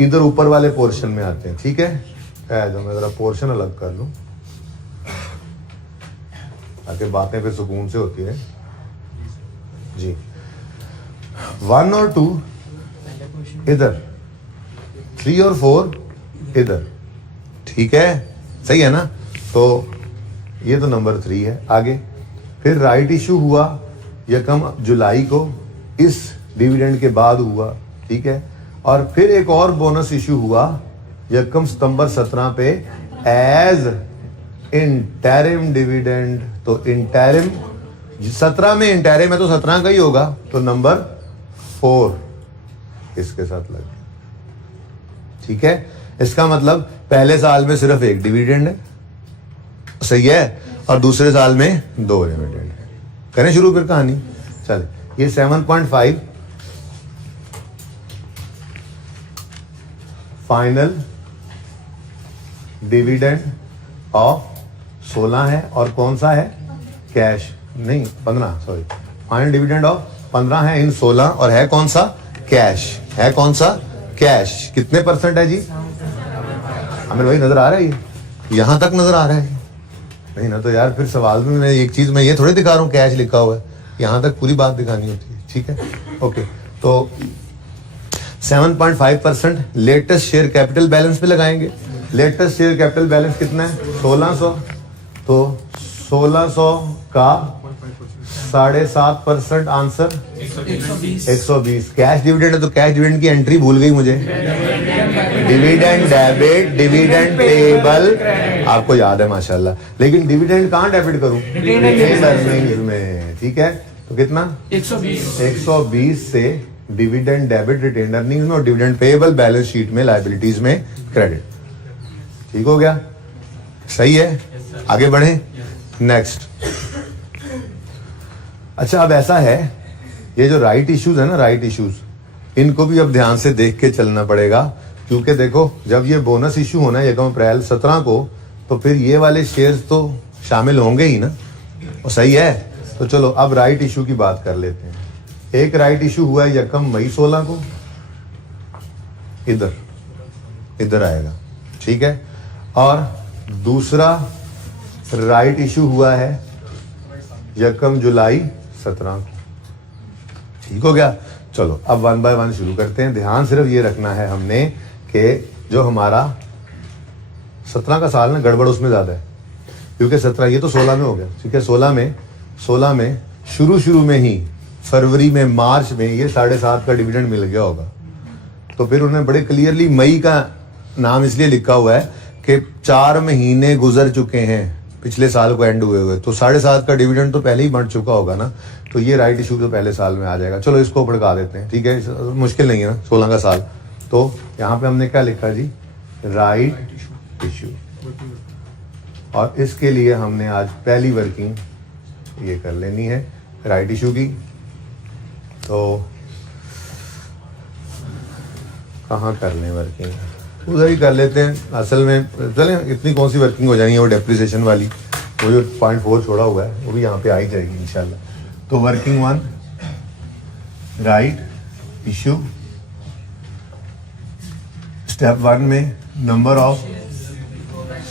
इधर ऊपर वाले पोर्शन में आते हैं, ठीक है। जो मैं जरा पोर्शन अलग कर लूं ताकि बातें फिर सुकून से होती है जी। 1 और 2 इधर, 3 और 4 इधर, ठीक है, सही है ना। तो ये तो नंबर 3 है। आगे फिर राइट इशू हुआ यकम जुलाई को, इस डिविडेंड के बाद हुआ, ठीक है। और फिर एक और बोनस इशू हुआ यकम सितंबर 17 पे एज इंटरिम डिविडेंड। तो इंटरिम 17 में इंटरिम है तो 17 का ही होगा, तो नंबर 4 इसके साथ लग, ठीक है। इसका मतलब पहले साल में सिर्फ एक डिविडेंड है, सही है, और दूसरे साल में 2 डिविडेंड है। करें शुरू फिर कहानी, चले। ये 7.5 फाइनल डिविडेंड ऑफ 16 है, और कौन सा है? कैश नहीं, 15, सॉरी। फाइनल डिविडेंड ऑफ 15 है इन 16, और है कौन सा? कैश है। कौन सा? कैश। कितने % है जी? आमिर भाई नजर आ रहा है? ये यहां तक नजर आ रहा है? नहीं ना, तो यार फिर सवाल में मैं एक चीज, मैं ये थोड़ी दिखा रहा हूँ कैश लिखा हुआ है, यहां तक पूरी बात दिखानी होती है, ठीक है। ओके, तो 7.5% लेटेस्ट शेयर कैपिटल बैलेंस पे लगाएंगे। लेटेस्ट शेयर कैपिटल बैलेंस कितना है? 1600। तो 1600 का 7.5% आंसर 120। कैश डिविडेंड है तो कैश डिविडेंड की एंट्री भूल गई मुझे। डिविडेंड डेबिट, डिविडेंड पेएबल आपको याद है माशाल्लाह, लेकिन डिविडेंड कहाँ डेबिट करूं? अर्निंग्स में, ठीक है। तो कितना? 120 से डिविडेंड डेबिट रिटेन्ड अर्निंग्स में, और डिविडेंड पेएबल बैलेंस शीट में लायबिलिटीज में क्रेडिट। ठीक हो गया? सही है, आगे बढ़े। नेक्स्ट, अच्छा अब ऐसा है, ये जो राइट इश्यूज है ना, राइट इश्यूज, इनको भी अब ध्यान से देख के चलना पड़ेगा, क्योंकि देखो जब ये बोनस इशू होना है यकम अप्रैल 17 को, तो फिर ये वाले शेयर्स तो शामिल होंगे ही ना, और सही है। तो चलो अब राइट इशू की बात कर लेते हैं। एक राइट इशू हुआ है यकम मई 16 को, इधर आएगा, ठीक है। और दूसरा राइट इशू हुआ है यकम जुलाई 17 को, ठीक हो गया। चलो अब 1 बाय 1 शुरू करते हैं। ध्यान सिर्फ ये रखना है हमने कि जो हमारा 17 का साल ना, गड़बड़ उसमें ज्यादा है, क्योंकि 17 ये तो 16 में हो गया, ठीक है। 16 में शुरू में ही फरवरी में, मार्च में ये 7.5 का डिविडेंड मिल गया होगा। तो फिर उन्होंने बड़े क्लियरली मई का नाम इसलिए लिखा हुआ है कि 4 महीने गुजर चुके हैं पिछले साल को एंड हुए, तो 7.5 का डिविडेंड तो पहले ही बढ़ चुका होगा ना, तो ये राइट इशू तो पहले साल में आ जाएगा। चलो इसको भड़का देते हैं, ठीक है, मुश्किल नहीं है ना 16 का साल। तो यहाँ पे हमने क्या लिखा जी? Right issue. और इसके लिए हमने आज पहली वर्किंग ये कर लेनी है राइट इशू की। तो कहाँ कर लें वर्किंग? उधर ही कर लेते हैं असल में। चलें, इतनी कौन सी वर्किंग हो जाएंगी, वो डेप्रिसिएशन वाली, वो जो 0.4 छोड़ा हुआ है वो भी यहाँ पे आ ही जाएगी इंशाल्लाह। तो वर्किंग 1 राइट इशू। स्टेप 1 में number of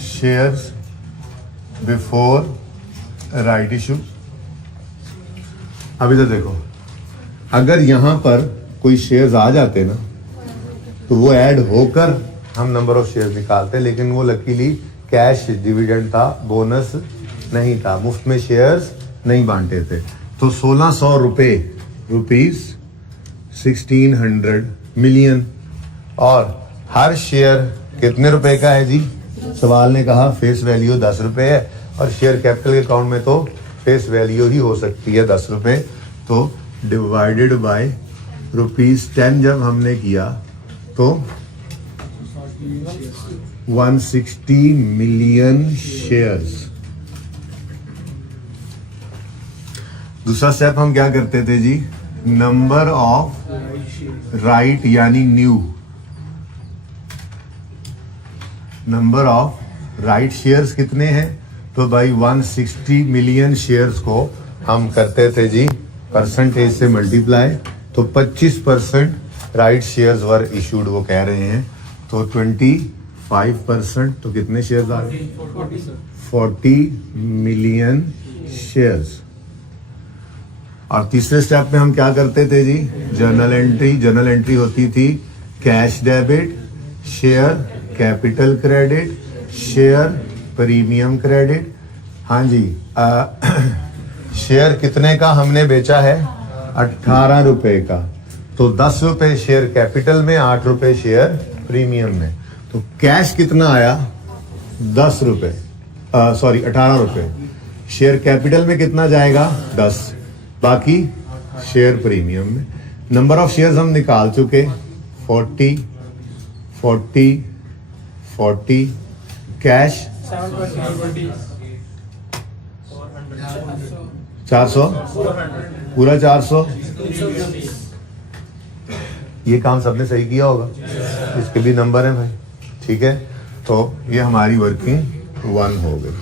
shares before right issue. अभी तो देखो, अगर यहाँ पर कोई शेयर्स आ जाते ना, तो वो ऐड होकर हम नंबर ऑफ शेयर निकालते, लेकिन वो लकीली कैश डिविडेंड था, बोनस नहीं था, मुफ्त में शेयर्स नहीं बांटे थे। तो 1600 रुपये, रुपीज 1600 मिलियन। और हर शेयर कितने रुपए का है जी? सवाल ने कहा फेस वैल्यू 10 रुपए है, और शेयर कैपिटल के अकाउंट में तो फेस वैल्यू ही हो सकती है 10 रुपए। तो डिवाइडेड बाय ₹10 जब हमने किया तो 160 मिलियन शेयर्स। दूसरा स्टेप हम क्या करते थे जी? नंबर ऑफ राइट यानी new, number of right shares कितने हैं? तो भाई 160 मिलियन शेयर्स को हम करते थे जी परसेंटेज से मल्टीप्लाई, तो 25% राइट शेयर्स वर इशूड, वो कह रहे हैं। तो 25%, तो कितने शेयर्स आ गए? 40 मिलियन शेयर्स। और तीसरे स्टेप में हम क्या करते थे जी? Journal entry. जर्नल एंट्री होती थी cash debit, share capital credit, share premium credit. हाँ जी, शेयर कितने का हमने बेचा है? 18 रुपए का। तो 10 रुपए शेयर कैपिटल में, 8 रुपए शेयर प्रीमियम में। तो कैश कितना आया? 10 रुपए, सॉरी 18 रुपए। शेयर कैपिटल में कितना जाएगा? 10, बाकी शेयर प्रीमियम में। नंबर ऑफ शेयर्स हम निकाल चुके, 40 40 40। कैश 400, पूरा 400। ये काम सबने सही किया होगा, इसके भी नंबर हैं भाई, ठीक है। तो ये हमारी वर्किंग 1 हो गई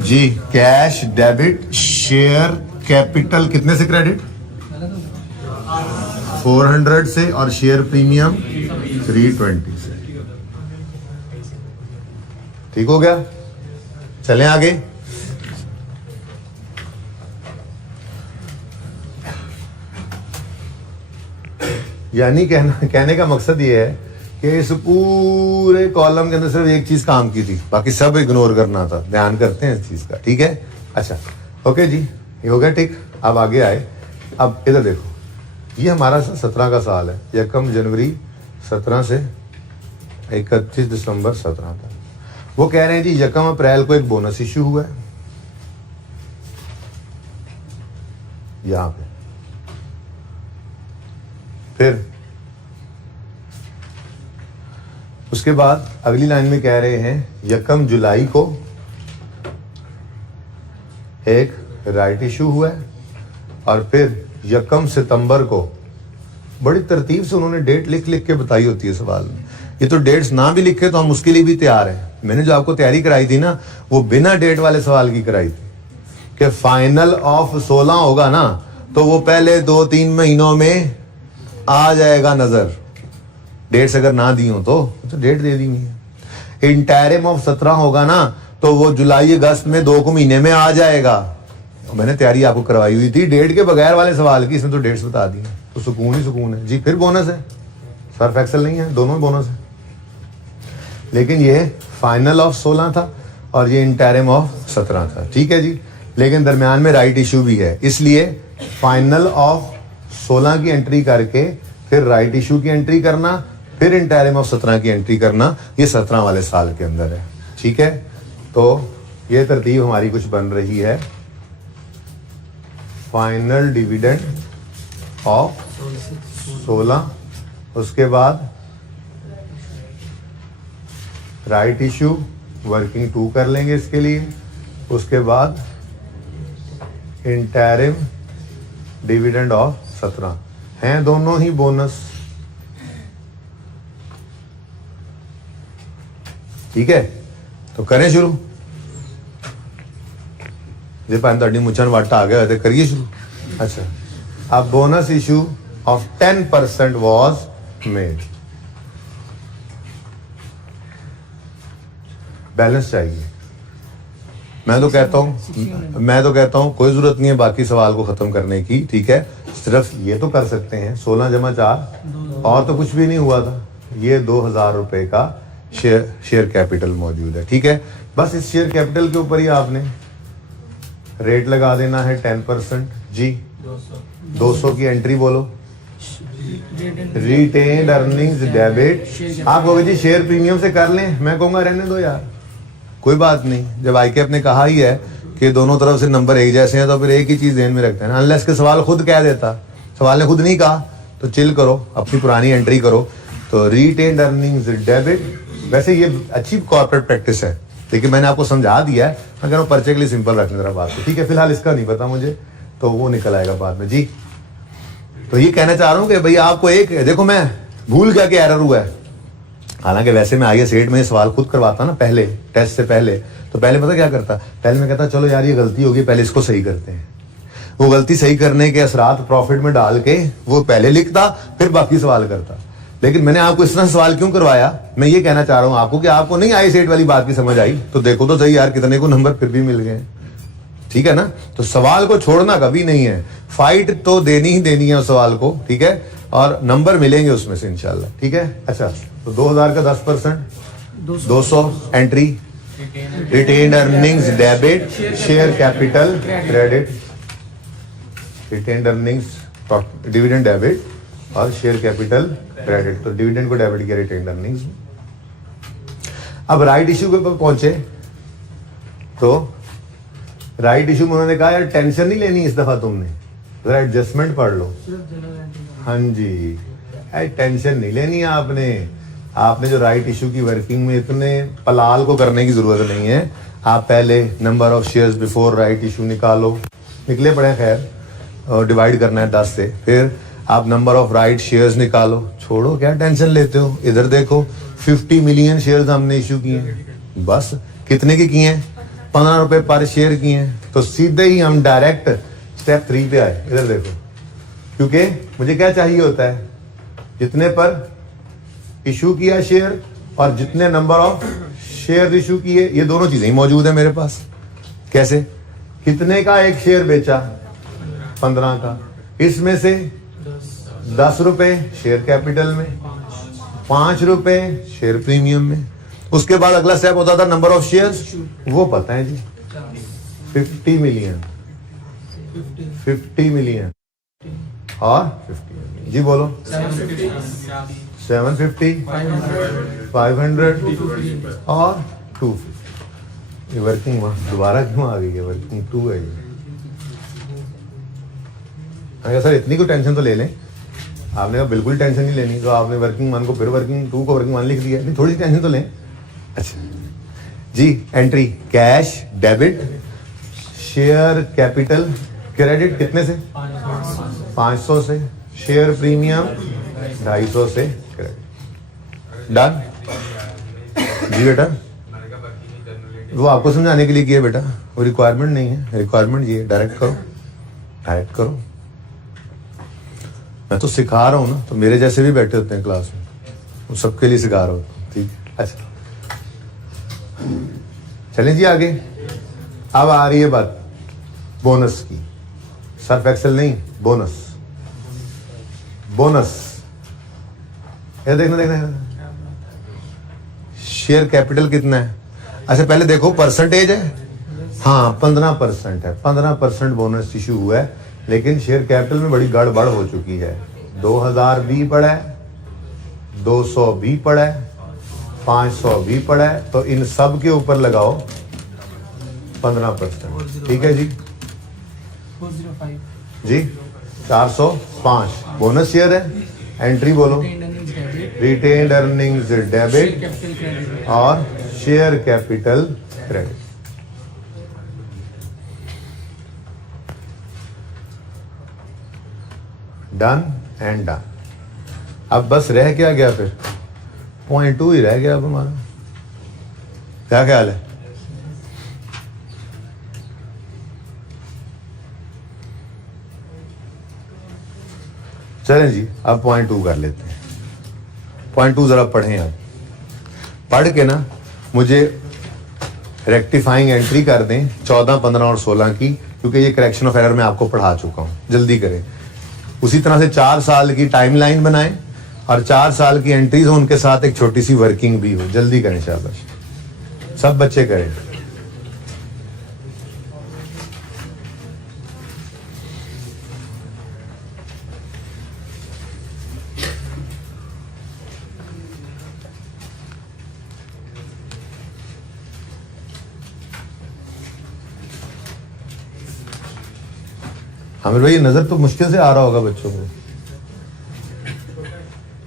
जी। कैश डेबिट, शेयर कैपिटल कितने से क्रेडिट? 400 से, और शेयर प्रीमियम 320 से। ठीक हो गया, चलें आगे। यानी कहने का मकसद ये है कि इस पूरे कॉलम के अंदर सिर्फ एक चीज काम की थी, बाकी सब इग्नोर करना था। ध्यान करते हैं इस चीज का, ठीक है। अच्छा, ओके जी, ये हो गया ठीक। अब आगे आए। अब इधर देखो, ये हमारा 17 का साल है, 1 जनवरी 17 से 31 दिसंबर 17 तक। वो कह रहे हैं जी 1 अप्रैल को एक बोनस इश्यू हुआ है यहां पे। फिर उसके बाद अगली लाइन में कह रहे हैं 1 जुलाई को एक राइट इशू हुआ है, और फिर 1 सितंबर को, बड़ी तरतीब से उन्होंने डेट लिख लिख के बताई होती है सवाल में। ये तो डेट्स ना भी लिखे तो हम उसके लिए भी तैयार हैं। मैंने जो आपको तैयारी कराई थी ना, वो बिना डेट वाले सवाल की कराई थी कि फाइनल ऑफ 16 होगा ना, तो वो पहले 2-3 महीनों में आ जाएगा नजर। डेट्स अगर ना दी हो तो डेट दे दी है। इंटरिम ऑफ 17 होगा ना, तो वो जुलाई अगस्त में 2 महीने में आ जाएगा। मैंने तैयारी आपको करवाई हुई थी डेट के बगैर वाले सवाल की, इसमें तो डेट्स बता दी, तो सुकून ही सुकून है जी। फिर बोनस है, सर्फ एक्सेल नहीं है, दोनों बोनस है। लेकिन ये फाइनल ऑफ 16 था और ये इंटरिम ऑफ 17 था, ठीक है जी। लेकिन दरमियान में राइट इशू भी है, इसलिए फाइनल ऑफ 16 की एंट्री करके फिर राइट इशू की एंट्री करना, फिर इंटरिम ऑफ 17 की एंट्री करना, ये 17 वाले साल के अंदर है, ठीक है। तो ये तरतीब हमारी कुछ बन रही है। फाइनल डिविडेंड ऑफ 16, उसके बाद राइट इशू वर्किंग 2 कर लेंगे इसके लिए, उसके बाद इंटरिम डिविडेंड ऑफ 17 हैं, दोनों ही बोनस, ठीक है। तो करें शुरू। जे भाई तुहाडी मुच्छां नूं वट आ गया तो करिए शुरू। अच्छा, अब bonus issue of 10% was made. Balance चाहिए। मैं तो कहता हूं कोई जरूरत नहीं है बाकी सवाल को खत्म करने की, ठीक है। सिर्फ ये तो कर सकते हैं 16 जमा 4 और तो कुछ भी नहीं हुआ था। ये 2000 रुपए का शेयर कैपिटल मौजूद है। ठीक है, बस इस शेयर कैपिटल के ऊपर ही आपने रेट लगा देना है 10%। जी 200 की एंट्री बोलो। Retained earnings debit. आप कहोगे जी शेयर प्रीमियम से कर लें, मैं कहूंगा रहने दो यार, कोई बात नहीं। जब आईकेएप ने कहा ही है कि दोनों तरफ से नंबर एक जैसे हैं तो फिर एक ही चीज ध्यान में रखते हैं। अनलेस के सवाल खुद कह देता, सवाल ने खुद नहीं कहा तो चिल करो, अपनी पुरानी एंट्री करो। तो रिटेन्ड अर्निंग्स डेबिट, वैसे ये अच्छी कॉर्पोरेट प्रैक्टिस है, लेकिन मैंने आपको समझा दिया है। मैं कह रहा हूँ पर्चे के लिए सिंपल रखने जरा बात को। ठीक है, फिलहाल इसका नहीं पता मुझे, तो वो निकल आएगा बाद में। जी तो ये कहना चाह रहा हूँ कि भाई आपको एक देखो, मैं भूल गया कि एरर हुआ है। हालांकि वैसे मैं आईएएस 8 में सवाल खुद करवाता ना पहले, टेस्ट से पहले, तो पहले पता क्या करता, पहले मैं कहता चलो यार ये गलती होगी, पहले इसको सही करते हैं। वो गलती सही करने के असरात प्रॉफिट में डाल के वो पहले लिखता, फिर बाकी सवाल करता। लेकिन मैंने आपको इस तरह सवाल क्यों करवाया, मैं ये कहना चाह रहा हूँ आपको कि आपको नहीं आईएएस 8 वाली बात की समझ आई, तो देखो तो सही यार कितने को नंबर फिर भी मिल गए। ठीक है ना, तो सवाल को छोड़ना कभी नहीं है, फाइट तो देनी ही देनी है उस सवाल को। ठीक है, और नंबर मिलेंगे उसमें से इंशाल्लाह। ठीक है, अच्छा तो 2000 का 10%, 200 entry, retained earnings debit, share capital credit, retained earnings dividend debit और शेयर कैपिटल क्रेडिट। तो डिविडेंड को डेबिट किया रिटेन्ड अर्निंग्स। अब राइट इश्यू के ऊपर पहुंचे, तो राइट इश्यू में उन्होंने कहा यार टेंशन नहीं लेनी इस दफा, तुमने जरा एडजस्टमेंट पढ़ लो। हाँ जी, टेंशन नहीं लेनी है आपने जो राइट इशू की वर्किंग में इतने पलाल को करने की जरूरत नहीं है। आप पहले number of shares before right issue निकालो, निकले पड़े खैर, और डिवाइड करना है 10 से। फिर आप नंबर ऑफ राइट शेयर्स निकालो, छोड़ो क्या टेंशन लेते हो। इधर देखो 50 मिलियन शेयर्स हमने इशू किए हैं, बस कितने के किए हैं, 15 रुपए पर शेयर किए हैं। तो सीधे ही हम डायरेक्ट स्टेप 3 पे आए। इधर देखो, क्योंकि मुझे क्या चाहिए होता है, जितने पर इशू किया शेयर और जितने नंबर ऑफ शेयर इशू किए, ये दोनों चीजें ही मौजूद है मेरे पास। कैसे, कितने का एक शेयर बेचा, 15 का, इसमें से 10 रुपए शेयर कैपिटल में, 5 रुपए शेयर प्रीमियम में। उसके बाद अगला स्टेप होता था नंबर ऑफ शेयर्स, वो पता है जी 50 मिलियन, 50 मिलियन और 50। जी बोलो 750, 500 और 250। ये वर्किंग दोबारा क्यों आ गई है, वर्किंग 2 है ये। अगर सर इतनी को टेंशन तो ले लें, आपने कहा बिल्कुल टेंशन नहीं लेनी, तो आपने वर्किंग 1 को फिर वर्किंग 2 को वर्किंग 1 लिख दिया, नहीं थोड़ी सी टेंशन तो लें। अच्छा जी, entry cash debit, share capital credit कितने से, 500 से, शेयर प्रीमियम 250 से क्रेडिट। डन जी बेटा, वो आपको समझाने के लिए किया बेटा, वो रिक्वायरमेंट नहीं है, रिक्वायरमेंट ये डायरेक्ट करो, डायरेक्ट करो। मैं तो सिखा रहा हूँ ना, तो मेरे जैसे भी बैठे होते हैं क्लास में, वो सबके लिए सिखा रहा हूँ। ठीक है, अच्छा चलें जी आगे। अब आ रही है बात बोनस की, सर्फ एक्सेल नहीं, बोनस। बोनस ये देखना शेयर कैपिटल कितना है। अच्छा पहले देखो परसेंटेज है, हाँ 15% है, 15% बोनस इशू हुआ है, लेकिन शेयर कैपिटल में बड़ी गड़बड़ हो चुकी है। 2000 भी पड़ा है, 200 भी पड़ा है, 500 भी पड़ा है, तो इन सब के ऊपर लगाओ 15%। ठीक है जी, 405 जी 405 बोनस शेयर है। एंट्री बोलो, रिटेन्ड अर्निंग्स डेबिट और share capital credit. Done and done. अब बस रह क्या गया, फिर 0.2 ही रह गया अब हमारा। क्या ख्याल है, चलें जी अब 0.2 कर लेते हैं। 0.2 जरा पढ़ें, अब पढ़ के ना मुझे रेक्टिफाइंग एंट्री कर दें 14, 15 और 16 की, क्योंकि ये करेक्शन ऑफ एरर मैं आपको पढ़ा चुका हूं। जल्दी करें, उसी तरह से 4 साल की टाइमलाइन बनाएं और 4 साल की एंट्रीज हो, उनके साथ एक छोटी सी वर्किंग भी हो। जल्दी करें शाबाश, सब बच्चे करें। आमिर भाई, ये नजर तो मुश्किल से आ रहा होगा बच्चों को,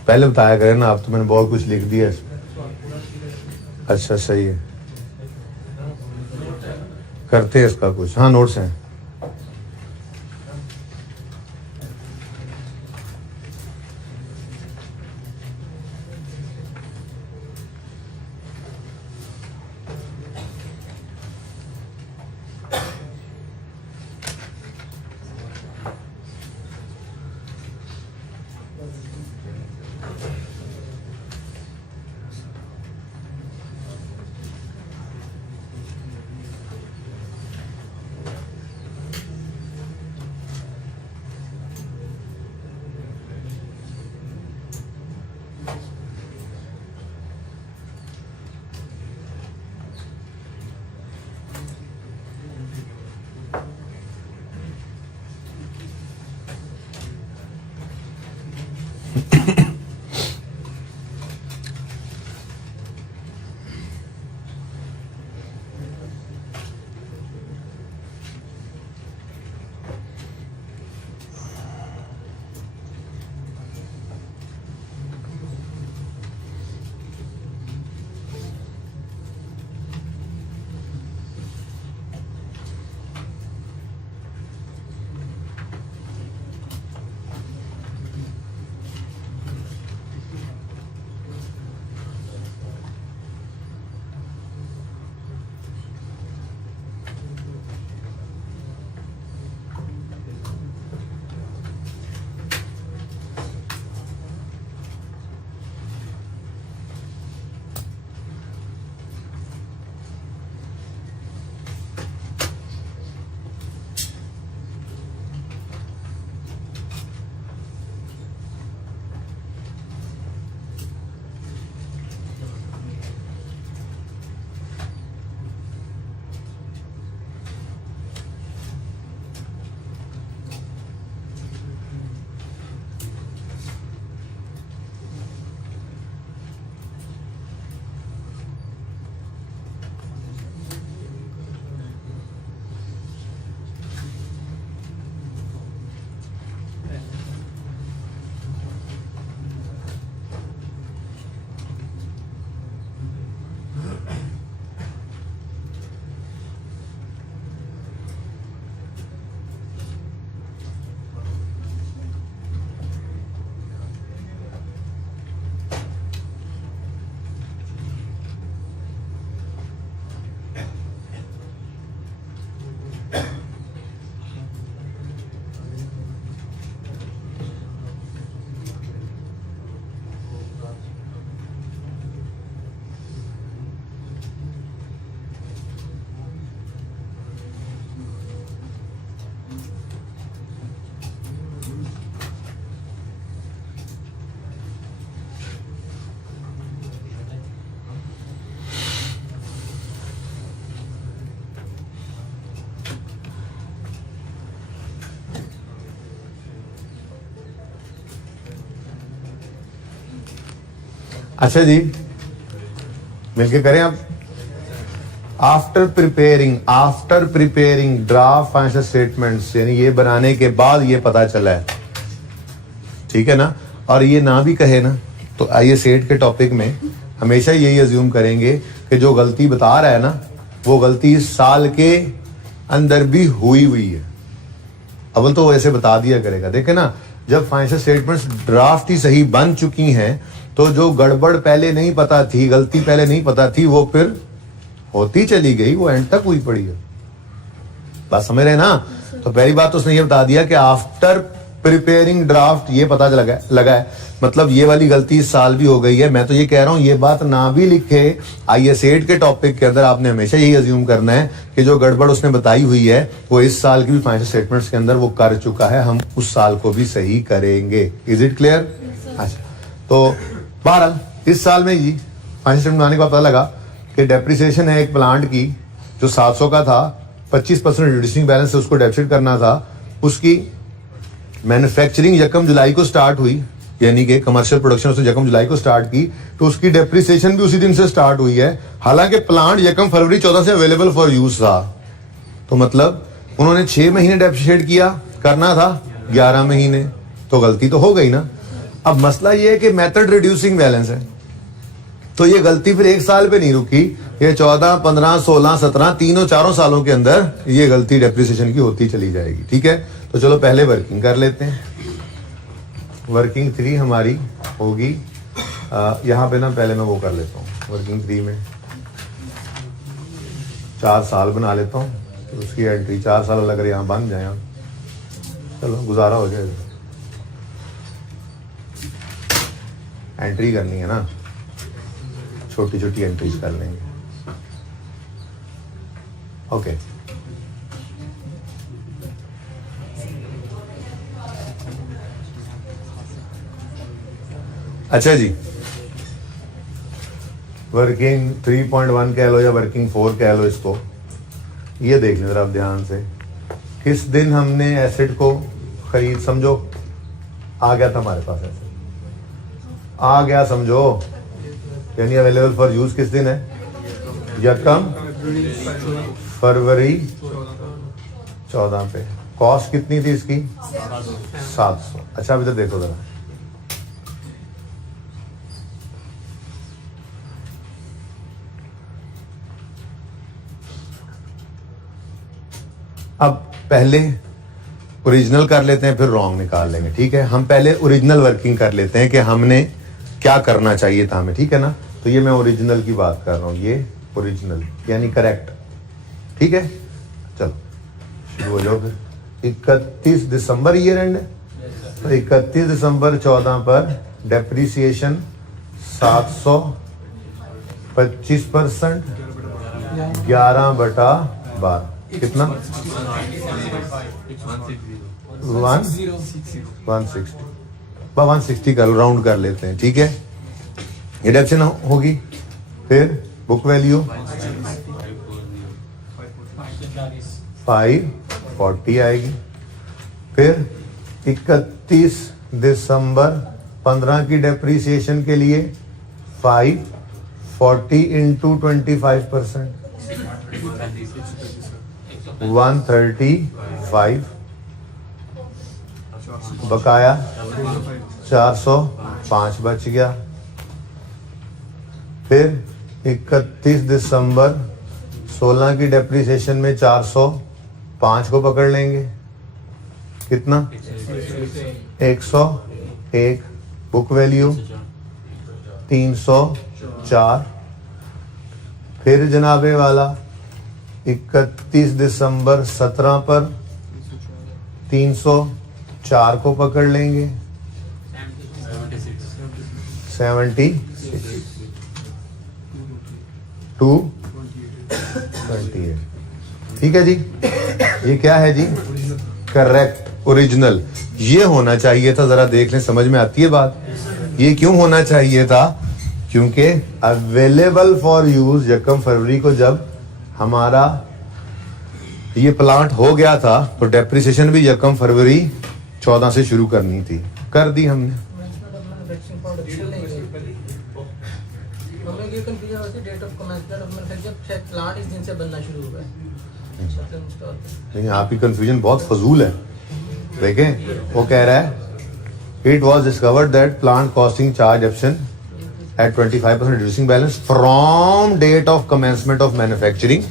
पहले बताया करें ना। आप तो मैंने बहुत कुछ लिख दिया इसमें। अच्छा सही है, करते हैं इसका कुछ। हाँ नोट्स हैं। अच्छा जी, मिलके करें अब। After preparing draft financial statements, यानी ये बनाने के बाद ये पता चला है, ठीक है ना। और ये ना भी कहे ना तो आइए सेट के टॉपिक में हमेशा यही अज्यूम करेंगे कि जो गलती बता रहा है ना वो गलती इस साल के अंदर भी हुई है। अव्वल तो वो ऐसे बता दिया करेगा। देखे ना, जब फाइनेंशियल स्टेटमेंट्स ड्राफ्ट ही सही बन चुकी हैं तो जो गड़बड़ पहले नहीं पता थी, गलती पहले नहीं पता थी, वो फिर होती चली गई, वो एंड तक हुई पड़ी है। बात समझ रहे ना। तो पहली बात तो उसने ये बता दिया कि आफ्टर प्रिपेयरिंग ड्राफ्ट, ये पता लगा है, मतलब ये वाली गलती इस साल भी हो गई है। मैं तो ये कह रहा हूं ये बात ना भी लिखे IS8 के टॉपिक के अंदर, आपने हमेशा यही अज्यूम करना है कि जो गड़बड़ उसने बताई हुई है वो इस साल की भी फाइनेंशियल स्टेटमेंट्स के अंदर वो कर चुका है, हम उस साल को भी सही करेंगे। Is it clear? अच्छा, तो बहरहाल इस साल में जी फाइनेंशियल स्टेटमेंट बनाने का पता लगा कि डेप्रिसिएशन है एक प्लांट की जो 700 का था, 25% रिड्यूसिंग बैलेंस से उसको डेप्रिसिएट करना था, उसकी मैन्युफैक्चरिंग यकम जुलाई को स्टार्ट हुई, यानी कि कमर्शियल प्रोडक्शन उसने यकम जुलाई को स्टार्ट की, तो उसकी डेप्रिसिएशन भी उसी दिन से स्टार्ट हुई है। हालांकि प्लांट यकम फरवरी 14 से अवेलेबल फॉर यूज था, तो मतलब उन्होंने 6 महीने डेप्रिसिएट किया, करना था 11 महीने, तो गलती तो हो गई ना। अब मसला ये है कि मेथड रिड्यूसिंग बैलेंस है, तो ये गलती फिर एक साल पे नहीं रुकी, ये 14, 15, 16, 17 तीनों चारों सालों के अंदर ये गलती डेप्रिसिएशन की होती चली जाएगी। ठीक है, तो चलो पहले वर्किंग कर लेते हैं। वर्किंग 3 हमारी होगी यहाँ पे ना, पहले मैं वो कर लेता हूँ वर्किंग 3 में 4 साल बना लेता हूँ, तो उसकी एंट्री 4 साल अगर यहाँ बन जाए, चलो गुजारा हो जाएगा। एंट्री करनी है ना, छोटी छोटी एंट्रीज कर लेंगे। ओके, अच्छा जी, वर्किंग 3.1 कह लो या वर्किंग 4 कह लो इसको, ये देख लें जरा आप ध्यान से, किस दिन हमने एसेट को खरीद, समझो आ गया था हमारे पास एसेट, आ गया समझो, यानी अवेलेबल फॉर यूज किस दिन है? यकम फरवरी 14 पे। कॉस्ट कितनी थी इसकी? 700। अच्छा अब इधर देखो जरा, अब पहले ओरिजिनल कर लेते हैं, फिर रॉन्ग निकाल लेंगे। ठीक है, हम पहले ओरिजिनल वर्किंग कर लेते हैं कि हमने क्या करना चाहिए था हमें। ठीक है ना, तो ये मैं ओरिजिनल की बात कर रहा हूँ, ये ओरिजिनल यानी करेक्ट। ठीक है, चलो शुरू हो जाओ फिर। 31 दिसंबर ईयर एंड है, तो 31 दिसंबर 14 पर डेप्रिसिएशन 700, 25%, 11/12 कितना? 160 का राउंड कर लेते हैं। ठीक है, ये डेप्शन होगी, फिर बुक वैल्यू 540 आएगी, फिर 31 दिसंबर 15 की डेप्रिसिएशन के लिए 540 इंटू 25%, 135, बकाया 405 बच गया। फिर 31 दिसंबर 16 की डेप्रिसिएशन में 405 को पकड़ लेंगे, कितना? 101, बुक वैल्यू 304। फिर जनाबे वाला 31 दिसंबर 17 पर 304 को पकड़ लेंगे, 76, 228। ठीक है जी, ये क्या है जी? Correct original. ये होना चाहिए था, जरा देख लें, समझ में आती है बात? ये क्यों होना चाहिए था? क्योंकि अवेलेबल फॉर यूज यकम फरवरी को जब हमारा ये प्लांट हो गया था, तो डेप्रिसिएशन भी यकम फरवरी 14 से शुरू करनी थी, कर दी हमने। नहीं, आपकी कंफ्यूजन बहुत फजूल है। देखें, वो कह रहा है it was discovered that plant costing charge option at 25% reducing balance from date of commencement of manufacturing।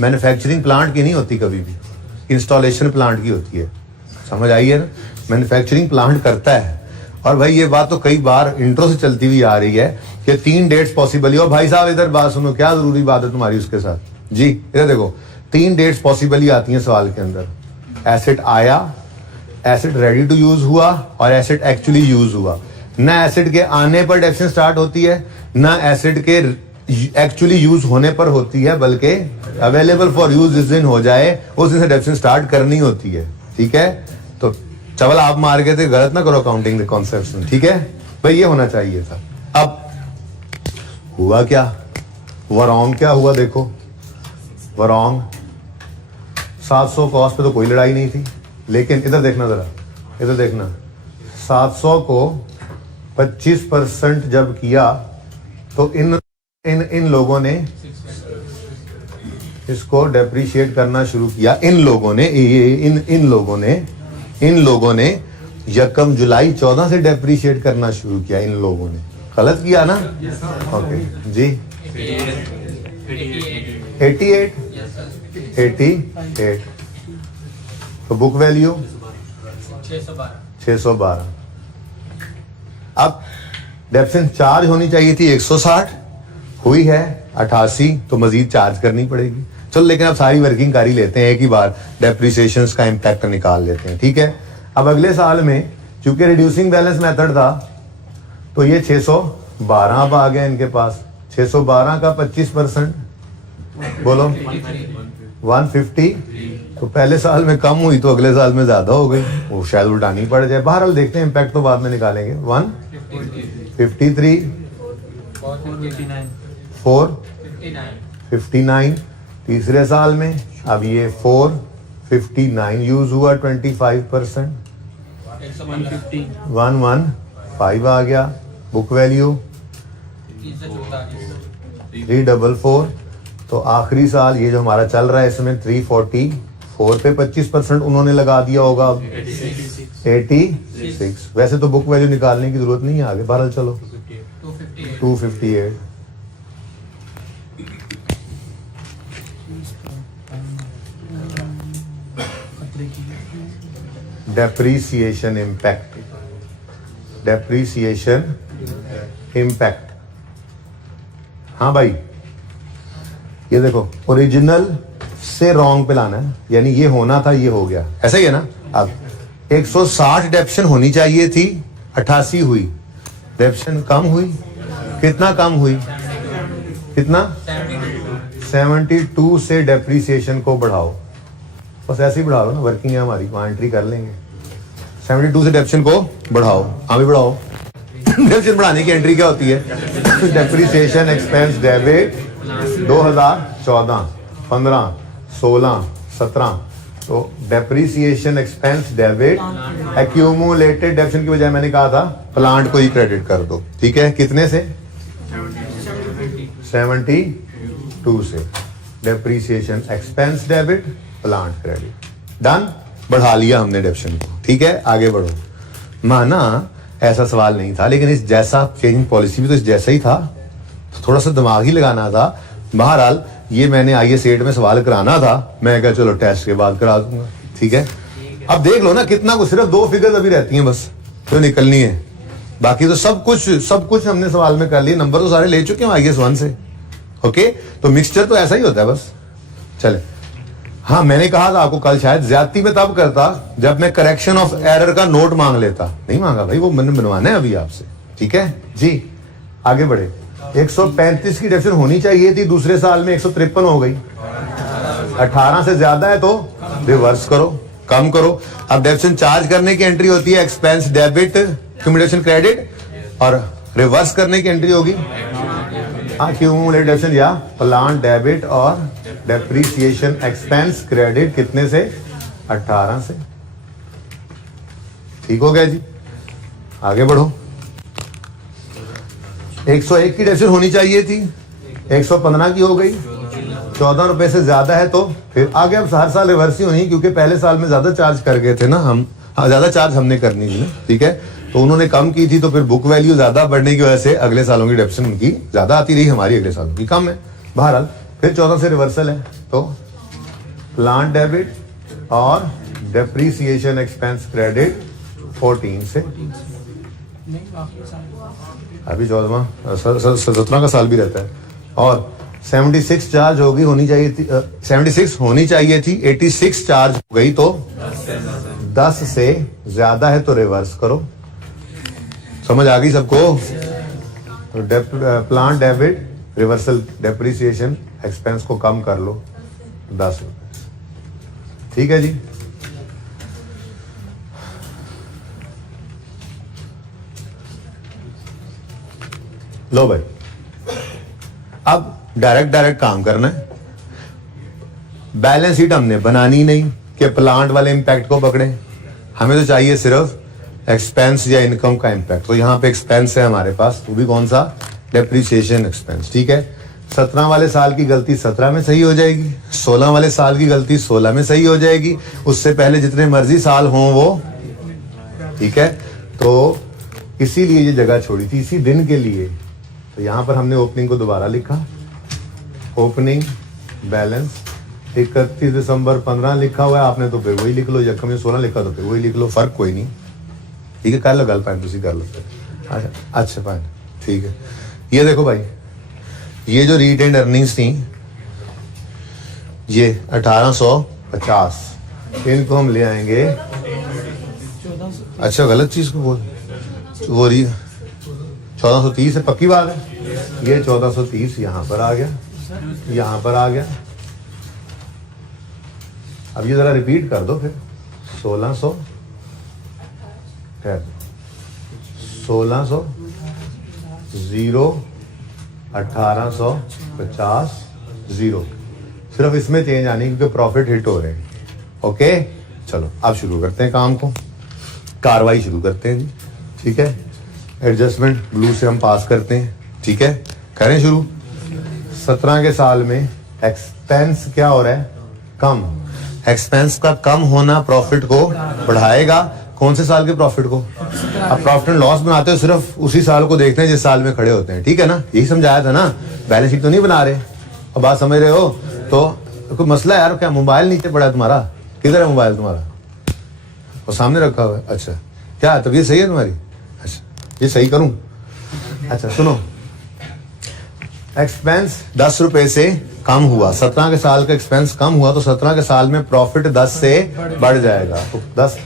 Manufacturing plant की नहीं होती कभी भी, इंस्टॉलेशन प्लांट की होती है। समझ आई है ना? मैन्युफैक्चरिंग प्लांट करता है। और भाई ये बात तो कई बार इंट्रो से चलती हुई आ रही है कि 3 डेट्स पॉसिबल है। और भाई साहब इधर बात सुनो, क्या जरूरी बात है तुम्हारी उसके साथ जी? इधर देखो, 3 डेट्स पॉसिबल ही आती हैं सवाल के अंदर। एसेट आया, एसेट रेडी टू यूज हुआ और एसेट एक्चुअली यूज हुआ। ना एसेट के आने पर डेप्शन स्टार्ट होती है, ना एसेट के एक्चुअली यूज होने पर होती है, बल्कि अवेलेबल फॉर यूज जिस दिन हो जाए उस दिन से डेप्शन स्टार्ट करनी होती है। ठीक है, तो चवल आप मार के थे, गलत ना करो अकाउंटिंग के कॉन्सेप्ट में। ठीक है भाई, ये होना चाहिए था। अब हुआ क्या, वरॉन्ग क्या हुआ, देखो वरॉन्ग 700 कॉस्ट पे तो कोई लड़ाई नहीं थी, लेकिन इधर देखना, जरा इधर देखना, 700 को 25% जब किया तो इन लोगों ने इसको डेप्रिशिएट करना शुरू किया। इन लोगों ने यकम जुलाई 14 से डेप्रिशिएट करना शुरू किया। इन लोगों ने गलत किया ना? ओके जी, 88 तो बुक वैल्यू 612। अब डेप्शन चार्ज होनी चाहिए थी 160, हुई है 88, तो मजीद चार्ज करनी पड़ेगी। चलो, लेकिन अब सारी वर्किंग कर ही लेते हैं एक ही बार, डेप्रिसिएशन का इम्पैक्ट निकाल लेते हैं। ठीक है, अब अगले साल में चूंकि रिड्यूसिंग बैलेंस मेथड था तो ये 612 अब आ गया इनके पास। 612 का 25% बोलो 150, तो पहले साल में कम हुई तो अगले साल में ज्यादा हो गई, वो शायद उल्टानी पड़ जाए। बहरहाल देखते हैं, इम्पैक्ट तो बाद में निकालेंगे। 153 459 तीसरे साल में, अब ये 459 यूज हुआ 25%, 115 आ गया। बुक वैल्यू 344, तो आखिरी साल ये जो हमारा चल रहा है इसमें 344 पे 25% उन्होंने लगा दिया होगा। 86, वैसे तो बुक वैल्यू निकालने की जरूरत नहीं है आगे, बहरहाल चलो 258। डेप्रीसिएशन इम्पैक्ट, हाँ भाई ये देखो, ओरिजिनल से रॉन्ग पे लाना है, यानी ये होना था ये हो गया, ऐसा ही है ना। अब 160 डेप्शन होनी चाहिए थी, 88 हुई, डेप्शन कम हुई, कितना कम हुई, कितना 72 से डेप्रीसिएशन को बढ़ाओ, बस ऐसे ही बढ़ाओ ना, वर्किंग है हमारी, वहां एंट्री कर लेंगे। 72 से डेप्शन को बढ़ाओ, हाँ भी बढ़ाओ। डेप्शन बढ़ाने की एंट्री क्या होती है? डेप्रीसिएशन एक्सपेंस डेबिट 2014, 15, 16, 17, तो डेप्रीसिएशन एक्सपेंस डेबिट एक्यूमुलेटेड डेप्शन की बजाय मैंने कहा था प्लांट को ही क्रेडिट कर दो। ठीक है, कितने से? 72 से depreciation expense debit plant credit, done, बढ़ा लिया हमने डेप्शन को। ठीक है, आगे बढ़ो। माना ऐसा सवाल नहीं था, लेकिन इस जैसा चेंजिंग पॉलिसी भी तो इस जैसा ही था, तो थोड़ा सा दिमाग ही लगाना था। बहरहाल ये मैंने IAS 8 में सवाल कराना था, मैं कहा चलो टेस्ट के बाद करा दूंगा। ठीक है, अब देख लो ना कितना कुछ, सिर्फ 2 फिगर्स अभी रहती हैं बस जो निकलनी है, बाकी तो सब कुछ हमने सवाल में कर लिया, नंबर तो सारे ले चुके हैं IAS 1 से। ओके, तो मिक्सचर तो ऐसा ही होता है बस। चले, हाँ मैंने कहा था आपको कल, शायद ज्यादती में तब करता जब मैं करेक्शन ऑफ एरर का नोट मांग लेता, नहीं मांगा भाई, वो मैंने बनवाना है अभी आपसे। ठीक है जी, आगे बढ़े। 135 की डेप्शन होनी चाहिए थी, दूसरे साल में 153 हो गई। 18 से ज्यादा है तो रिवर्स करो, कम करो। अब डेप्शन चार्ज करने की एंट्री होती है एक्सपेंस डेबिट एक्यूमुलेशन क्रेडिट, और रिवर्स करने की एंट्री होगी एक्यूमुलेटेड डेप्शन या प्लांट डेबिट और डेप्रीसिएशन एक्सपेंस क्रेडिट, कितने से? 18 से। ठीक हो गया जी, आगे बढ़ो। 101 की डेप्शन होनी चाहिए थी, 115 की हो गई, 14 रुपए से ज्यादा है तो फिर आगे अब हर साल रिवर्स ही होनी, क्योंकि पहले साल में ज्यादा चार्ज कर गए थे ना हम, ज्यादा चार्ज हमने करनी थी ना। ठीक है, तो उन्होंने कम की थी, तो फिर बुक वैल्यू ज्यादा बढ़ने की वजह से अगले सालों की डेप्शन उनकी ज्यादा आती रही, हमारी अगले सालों की कम है। बहरहाल फिर 14 से रिवर्सल है, तो प्लांट डेबिट और डेप्रीसिएशन एक्सपेंस क्रेडिट 14 से, अभी 14वां 17वां का साल भी रहता है, और 76 चार्ज होनी चाहिए थी, 76 होनी चाहिए थी, 86 चार्ज हो गई, तो 10 से ज्यादा है तो रिवर्स करो। समझ आ गई सबको? Plan debit reversal depreciation expense को कम कर लो 10 रुपए। ठीक है जी। लो भाई, अब डायरेक्ट काम करना है। बैलेंस शीट हमने बनानी नहीं कि प्लांट वाले इंपैक्ट को पकड़े, हमें तो चाहिए सिर्फ एक्सपेंस या इनकम का इंपैक्ट। तो यहां पे एक्सपेंस है हमारे पास, वो भी कौन सा? Depreciation expense. ठीक है, 17 वाले साल की गलती 17 में सही हो जाएगी, 16 वाले साल की गलती 16 में सही हो जाएगी, उससे पहले जितने मर्जी साल हों वो। ठीक है, तो इसीलिए ये जगह छोड़ी थी, इसी दिन के लिए। तो यहां पर हमने ओपनिंग को दोबारा लिखा, ओपनिंग बैलेंस 31 दिसंबर 15 लिखा हुआ है आपने, तो फिर वही लिख लो। जख्म में 16 लिखा तो फिर वही लिख लो, फर्क कोई नहीं। ठीक है, कर लो गल पाए, तुसी कर लो फिर। अच्छा पाए, ठीक है। ये देखो भाई, ये जो रिटेन्ड अर्निंग्स थी ये 1850, इनको हम ले आएंगे। अच्छा, गलत चीज को बोल, वो रही 1430 है, पक्की बात है। ये 1430 यहां पर आ गया, यहां पर आ गया। अब ये जरा रिपीट कर दो फिर। 1600 0 1850 0, सिर्फ इसमें चेंज आनी क्योंकि प्रॉफिट हिट हो रहे हैं। ओके, चलो अब शुरू करते हैं काम को, कार्रवाई शुरू करते हैं जी। ठीक है, एडजस्टमेंट ब्लू से हम पास करते हैं। ठीक है, करें शुरू। 17 के साल में एक्सपेंस क्या हो रहा है? कम। एक्सपेंस का कम होना प्रॉफिट को बढ़ाएगा। कौन से साल के प्रॉफिट को? अब प्रॉफिट एंड लॉस बनाते हो सिर्फ उसी साल को देखते हैं जिस साल में खड़े होते हैं। ठीक है ना, यही समझाया था ना, बैलेंस शीट तो नहीं बना रहे। अब बात समझ रहे हो? तो कोई मसला है यार? क्या मोबाइल नीचे पड़ा है तुम्हारा? किधर है मोबाइल तुम्हारा? और सामने रखा हुआ है। अच्छा, क्या तबीयत सही है तुम्हारी? अच्छा, ये सही करूं? अच्छा सुनो, एक्सपेंस 10 रुपए से कम हुआ, 17 के साल का एक्सपेंस कम हुआ तो 17 के साल में प्रॉफिट 10 से बढ़ जाएगा। तो 10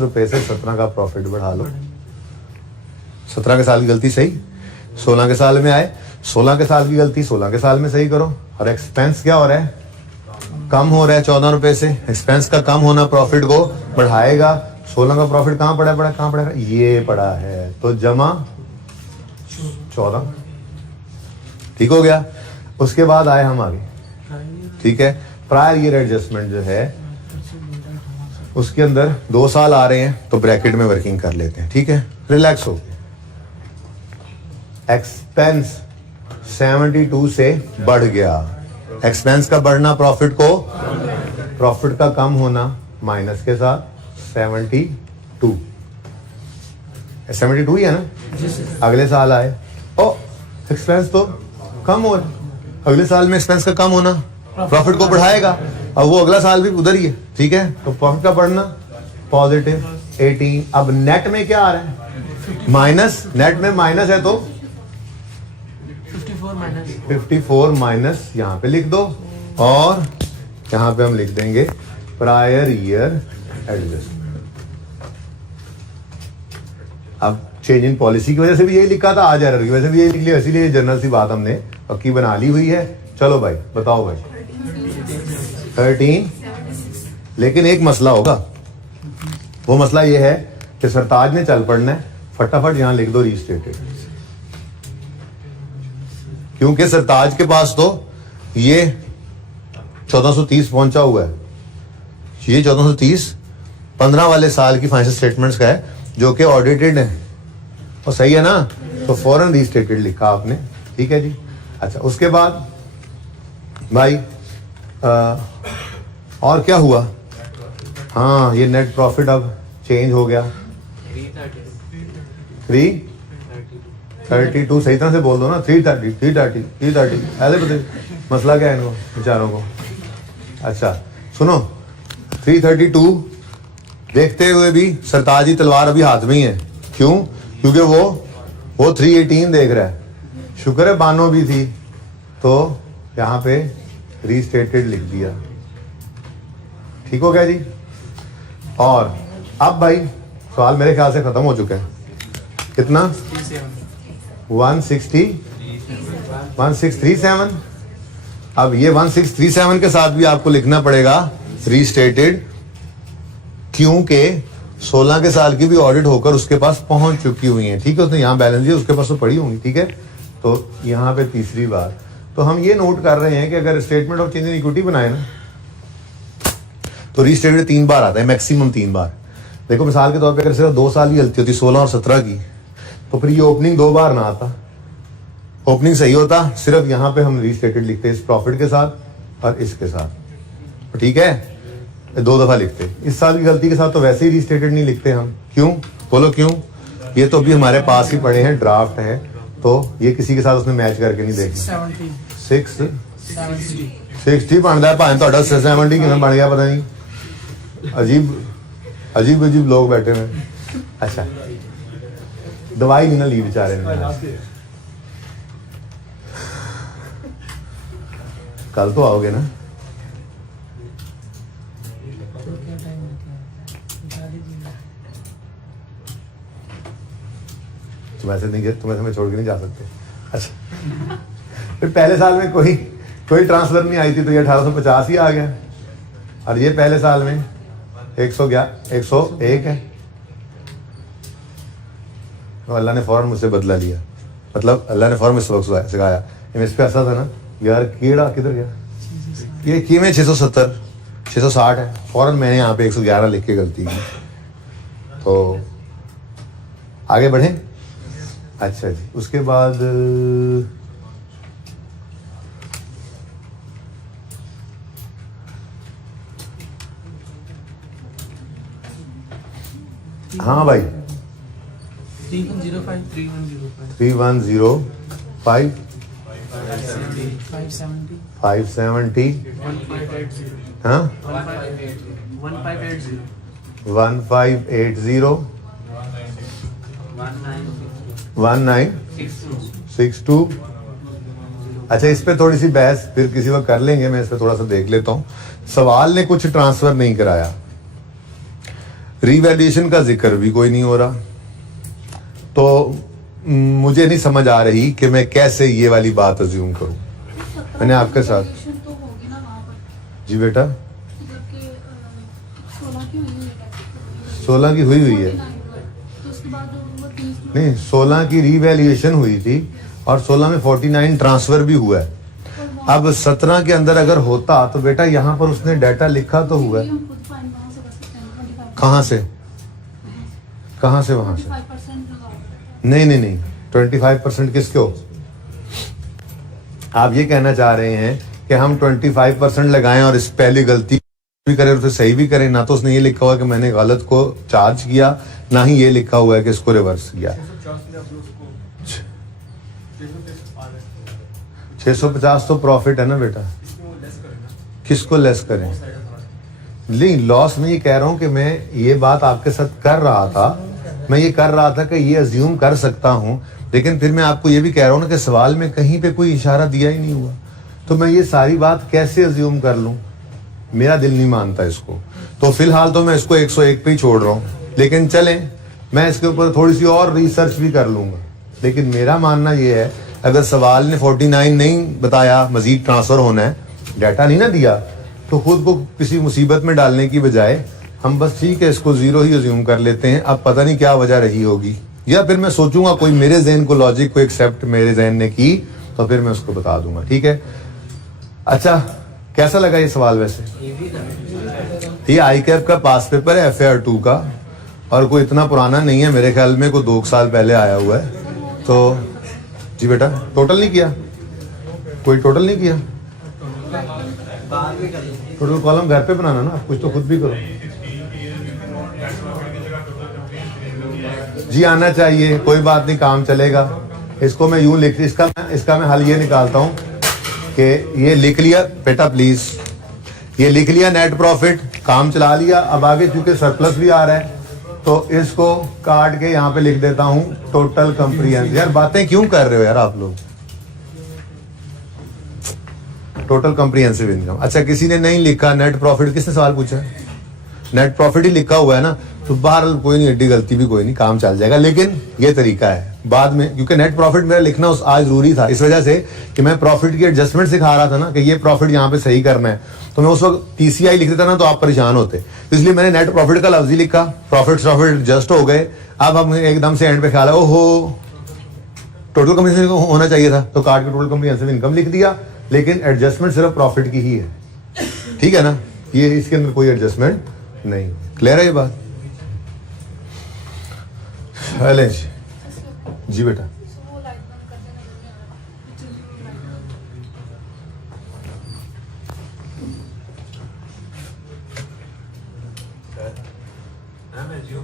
रुपए से 17 का प्रॉफिट बढ़ा लो। 17 के साल की गलती सही 16 के साल में आए, 16 के साल की गलती 16 के साल में सही करो। और एक्सपेंस क्या हो रहा है? कम हो रहा है 14 रुपए से। एक्सपेंस का कम होना प्रॉफिट को बढ़ाएगा। 16 का प्रॉफिट कहां पड़ा है? कहां पड़ा है? ये पड़ा है, तो जमा 14। ठीक हो गया। उसके बाद आए हम आगे। ठीक है, प्रायर ईयर एडजस्टमेंट जो है उसके अंदर 2 साल आ रहे हैं तो ब्रैकेट में वर्किंग कर लेते हैं। ठीक है, रिलैक्स हो। एक्सपेंस 72 से बढ़ गया। एक्सपेंस का बढ़ना प्रॉफिट को, प्रॉफिट का कम होना माइनस के साथ 72 ही है ना। अगले साल आए, ओ एक्सपेंस तो कम हो रहा है, अगले साल में एक्सपेंस का कम होना प्रॉफिट को बढ़ाएगा। अब वो अगला साल भी उधर ही है। ठीक है, तो प्रॉफिट का बढ़ना पॉजिटिव 18। अब नेट में क्या आ रहा है? माइनस। नेट में माइनस है तो 54 माइनस यहां पे लिख दो, और यहां पे हम लिख देंगे प्रायर ईयर एडजस्टमेंट। अब चेंज इन पॉलिसी की वजह से भी यही लिखा था, आज एरर की वजह से भी यही लिख लिया, इसीलिए जनरल सी बात हमने पक्की बना ली हुई है। चलो भाई बताओ भाई 13। लेकिन एक मसला होगा, वो मसला ये है कि सरताज ने चल पड़ना है, फटाफट यहां लिख दो रीस्टेटेड, क्योंकि सरताज के पास तो ये 1430 पहुंचा हुआ है। ये 1430 15 वाले साल की फाइनेंशियल स्टेटमेंट्स का है जो कि ऑडिटेड है, और सही है ना, तो फौरन रीस्टेटेड लिखा आपने। ठीक है जी। अच्छा, उसके बाद भाई और क्या हुआ? हाँ, ये नेट प्रॉफिट अब चेंज हो गया 332। सही तरह से बोल दो ना, 330 ऐसे बताइए मसला क्या है इनको बेचारों को। अच्छा सुनो, 332 देखते हुए भी सरताजी तलवार अभी हाथ में ही है। क्यों? क्योंकि वो 318 देख रहा है। शुक्र है बानो भी थी, तो यहाँ पे रीस्टेटेड लिख दिया। ठीक हो गया जी। और अब भाई सवाल मेरे ख्याल से खत्म हो चुका है। कितना? 1637। अब ये 1637 के साथ भी आपको लिखना पड़ेगा रीस्टेटेड, क्योंकि 16 के साल की भी ऑडिट होकर उसके पास पहुंच चुकी हुई है। ठीक है, उसने यहाँ बैलेंस दिया, उसके पास तो पड़ी होंगी। ठीक है, तो यहाँ पे तीसरी बार तो हम ये नोट कर रहे हैं कि अगर statement of change in equity बनाए ना तो रीस्टेटेड 3 बार आता है, मैक्सिमम 3 बार। देखो मिसाल के तौर पे अगर सिर्फ 2 साल की गलती होती 16 और 17 की, तो फिर ये ओपनिंग 2 बार ना आता। ओपनिंग सही होता, सिर्फ यहाँ पे हम रीस्टेटेड लिखते इस प्रॉफिट के साथ और इसके साथ। ठीक है, 2 दफा लिखते। इस साल की गलती के साथ तो वैसे ही रीस्टेटेड नहीं लिखते हम। क्यों? बोलो क्यों? ये तो अभी हमारे पास ही पड़े हैं, ड्राफ्ट है, तो ये किसी के साथ उसने मैच करके नहीं देखना। 60 बनता है भाई, ਤੁਹਾਡਾ 70 कितना बन गया पता नहीं। अजीब लोग बैठे हुए। अच्छा, दवाई नहीं ना ली बेचारे ने। कल तो आओगे ना? तुम ऐसे नहीं गए, तुम्हें हमें छोड़ के नहीं जा सकते। अच्छा, फिर पहले साल में कोई ट्रांसफर नहीं आई थी तो ये 1850 ही आ गया, और ये पहले साल में 101 है। तो अल्लाह ने फौरन मुझसे बदला लिया, मतलब अल्लाह ने फौरन मुझसे सबक सिखाया। इस पे ऐसा था ना यार, कीड़ा किधर गया, ये की में 670 660 है, फौरन मैंने यहाँ पे 111 लिख के गलती की। तो आगे बढ़े। अच्छा जी, उसके बाद हाँ भाई 3105 3105 570 हाँ 1580 1962। अच्छा, इस पे थोड़ी सी बहस फिर किसी वक्त कर लेंगे, मैं इस पे थोड़ा सा देख लेता हूँ। सवाल ने कुछ ट्रांसफर नहीं कराया, रीवैल्यूएशन का जिक्र भी कोई नहीं हो रहा, तो मुझे नहीं समझ आ रही कि मैं कैसे ये वाली बात अज्यूम करूं। मैंने आपके साथ जी बेटा 16 की हुई है, नहीं 16 की रीवैल्यूएशन हुई थी और 16 में 49 ट्रांसफर भी हुआ है। अब 17 के अंदर अगर होता तो बेटा यहाँ पर उसने डाटा लिखा तो हुआ है। कहाँ से वहां से? नहीं 25% किसको? आप ये कहना चाह रहे हैं कि हम 25% लगाएं और इस पहली गलती भी करें और फिर सही भी करें? ना तो उसने ये लिखा हुआ कि मैंने गलत को चार्ज किया, ना ही ये लिखा हुआ है कि इसको रिवर्स किया। 650 तो प्रॉफिट है ना बेटा, किसको लेस करें? नहीं, लॉस में ये कह रहा हूं कि मैं ये बात आपके साथ कर रहा था, मैं ये कर रहा था कि ये अज्यूम कर सकता हूं, लेकिन फिर मैं आपको ये भी कह रहा हूं ना कि सवाल में कहीं पे कोई इशारा दिया ही नहीं हुआ, तो मैं ये सारी बात कैसे अज्यूम कर लूं? मेरा दिल नहीं मानता इसको। तो फिलहाल तो मैं इसको 101 पे ही छोड़ रहा हूं, लेकिन चलें मैं इसके ऊपर थोड़ी सी और रिसर्च भी कर लूंगा। लेकिन मेरा मानना ये है, अगर सवाल ने 49 नहीं बताया, मजीद ट्रांसफर होना है, डाटा नहीं ना दिया, तो खुद को किसी मुसीबत में डालने की बजाय हम बस ठीक है इसको 0 ही अज्यूम कर लेते हैं। अब पता नहीं क्या वजह रही होगी, या फिर मैं सोचूंगा कोई मेरे जहन को लॉजिक को एक्सेप्ट मेरे जहन ने की तो फिर मैं उसको बता दूंगा। ठीक है, अच्छा कैसा लगा ये सवाल? वैसे ये ICAP का पास पेपर है FAR2 का, और कोई इतना पुराना नहीं है, मेरे ख्याल में कोई 2 साल पहले आया हुआ है। तो जी बेटा, टोटल नहीं किया? कोई टोटल नहीं किया? टोटल कॉलम घर पे बनाना ना, आप कुछ तो खुद भी करो जी। आना चाहिए, कोई बात नहीं, काम चलेगा। इसको मैं यूं लिख, इसका मैं हल ये निकालता हूं कि ये लिख लिया बेटा, प्लीज ये लिख लिया नेट प्रॉफिट, काम चला लिया। अब आगे चूंकि सरप्लस भी आ रहा है तो इसको काट के यहाँ पे लिख देता हूं टोटल कंप्रीहेंसिव। यार बातें क्यों कर रहे हो यार आप लोग? Total comprehensive income. अच्छा, किसी ने नहीं लिखा नेट प्रॉफिट, किसने सवाल पूछा? नेट प्रॉफिट ही लिखा हुआ है ना, तो बहरहाल कोई नहीं, एड्डी गलती भी कोई नहीं, काम चल जाएगा। लेकिन ये तरीका है बाद में, क्योंकि नेट प्रॉफिट मेरा लिखना आज जरूरी था इस वजह से कि मैं प्रॉफिट की एडजस्टमेंट सिखा रहा था ना, कि ये प्रॉफिट यहाँ पे सही करना है। तो मैं उस वक्त TCI लिख देता ना तो आप परेशान होते, तो इसलिए मैंने नेट प्रॉफिट का लफ्ज ही लिखा, प्रॉफिट एडजस्ट हो गए। अब हम एकदम से एंड पे ख्याल है ओहो टोटल कमीशन होना चाहिए था, तो काट के टोटल कम्प्रिहेंसिव इनकम लिख दिया, लेकिन एडजस्टमेंट सिर्फ प्रॉफिट की ही है, ठीक है ना, ये इसके अंदर कोई एडजस्टमेंट नहीं। क्लियर है ये बात? जी बेटा,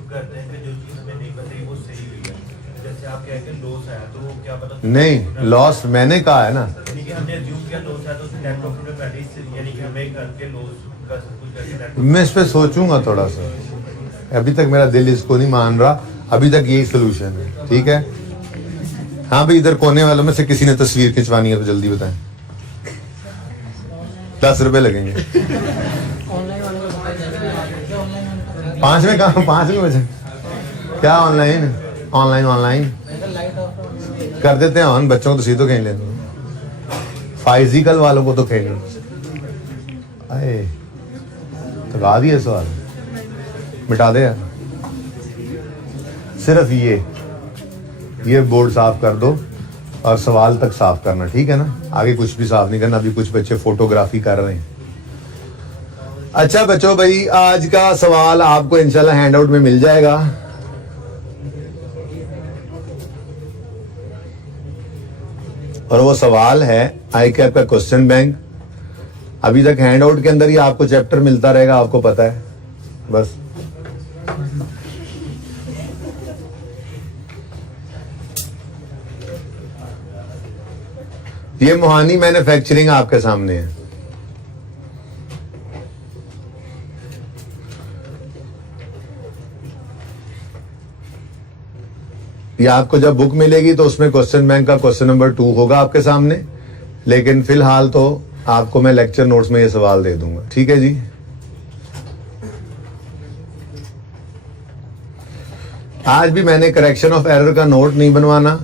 करते हैं कि जो चीज हमें नहीं बताई वो सही हुई है। जैसे आप कह के लॉस आया तो वो क्या पता नहीं लॉस मैंने कहा है ना, यानी कि हमने अज्यूम किया लॉस आया तो उसमें नेट प्रॉफिट में पहले ही यानी कि हमें करके लॉस का सब कुछ करके नेट मैं इस पे सोचूंगा थोड़ा सा, अभी तक मेरा दिल इसको नहीं मान रहा, अभी तक यही सोल्यूशन है, ठीक है। हाँ भाई, इधर कोने वालों में से किसी ने तस्वीर खिंचवानी है तो जल्दी बताएं, 10 रुपए लगेंगे। 5 में कहा, 5 में बचे क्या? ऑनलाइन ऑनलाइन ऑनलाइन कर देते हैं ऑन, बच्चों को तो सीधो कहीं लेने, फाइजिकल वालों को तो कहीं अरे तो गा दिए सवाल, मिटा दे यार, सिर्फ ये बोर्ड साफ कर दो और सवाल तक साफ करना, ठीक है ना, आगे कुछ भी साफ नहीं करना। अभी कुछ बच्चे फोटोग्राफी कर रहे हैं। अच्छा बच्चों, भाई आज का सवाल आपको इंशाल्लाह हैंडआउट में मिल जाएगा। और वो सवाल है ICAP का क्वेश्चन बैंक। अभी तक हैंडआउट के अंदर ही आपको चैप्टर मिलता रहेगा, आपको पता है बस। ये मोहानी मैन्युफैक्चरिंग आपके सामने है। ये आपको जब बुक मिलेगी तो उसमें क्वेश्चन बैंक का क्वेश्चन नंबर 2 होगा आपके सामने, लेकिन फिलहाल तो आपको मैं लेक्चर नोट्स में ये सवाल दे दूंगा, ठीक है जी। आज भी मैंने करेक्शन ऑफ एरर का नोट नहीं बनवाना,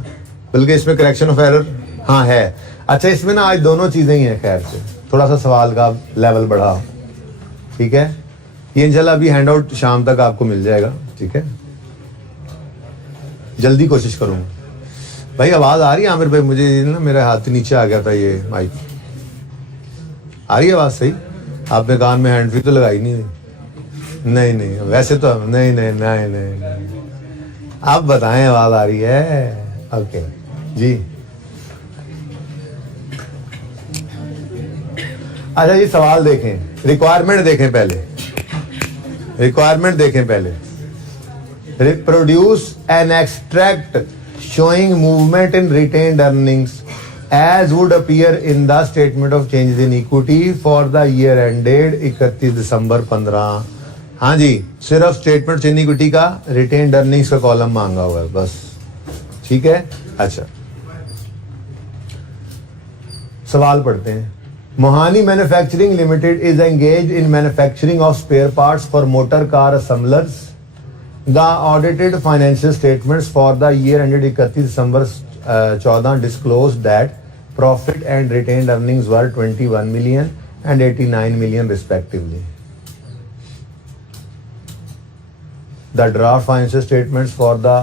बल्कि इसमें करेक्शन ऑफ एरर हाँ है। अच्छा, इसमें ना आज दोनों चीजें ही हैं, खैर से थोड़ा सा सवाल का लेवल बढ़ाओ, ठीक है। ये इंशाल्लाह अभी हैंडआउट शाम तक आपको मिल जाएगा, ठीक है। जल्दी कोशिश करूंगा। भाई आवाज आ रही है आमिर भाई? मुझे ना मेरा हाथ नीचे आ गया था, ये माइक आ रही है आवाज सही? आपने कान में हैंड फ्री तो लगाई नहीं? नहीं वैसे तो नहीं। आप बताएं आवाज आ रही है? ओके जी। अच्छा, ये सवाल देखें, रिक्वायरमेंट देखें पहले, रिक्वायरमेंट देखें पहले। Produce an extract showing movement in retained earnings as would appear in the statement of changes in equity for the year ended 31 December 15। हाँ जी, सिर्फ स्टेटमेंट इन इक्विटी का रिटेन्ड अर्निंग्स का कॉलम मांगा हुआ है बस, ठीक है। अच्छा, सवाल पढ़ते हैं। Mohani manufacturing limited is engaged in manufacturing of spare parts for motor car assemblers. The audited financial statements for the year ended 31 December 14 disclosed that profit and retained earnings were 21 million and 89 million respectively. The draft financial statements for the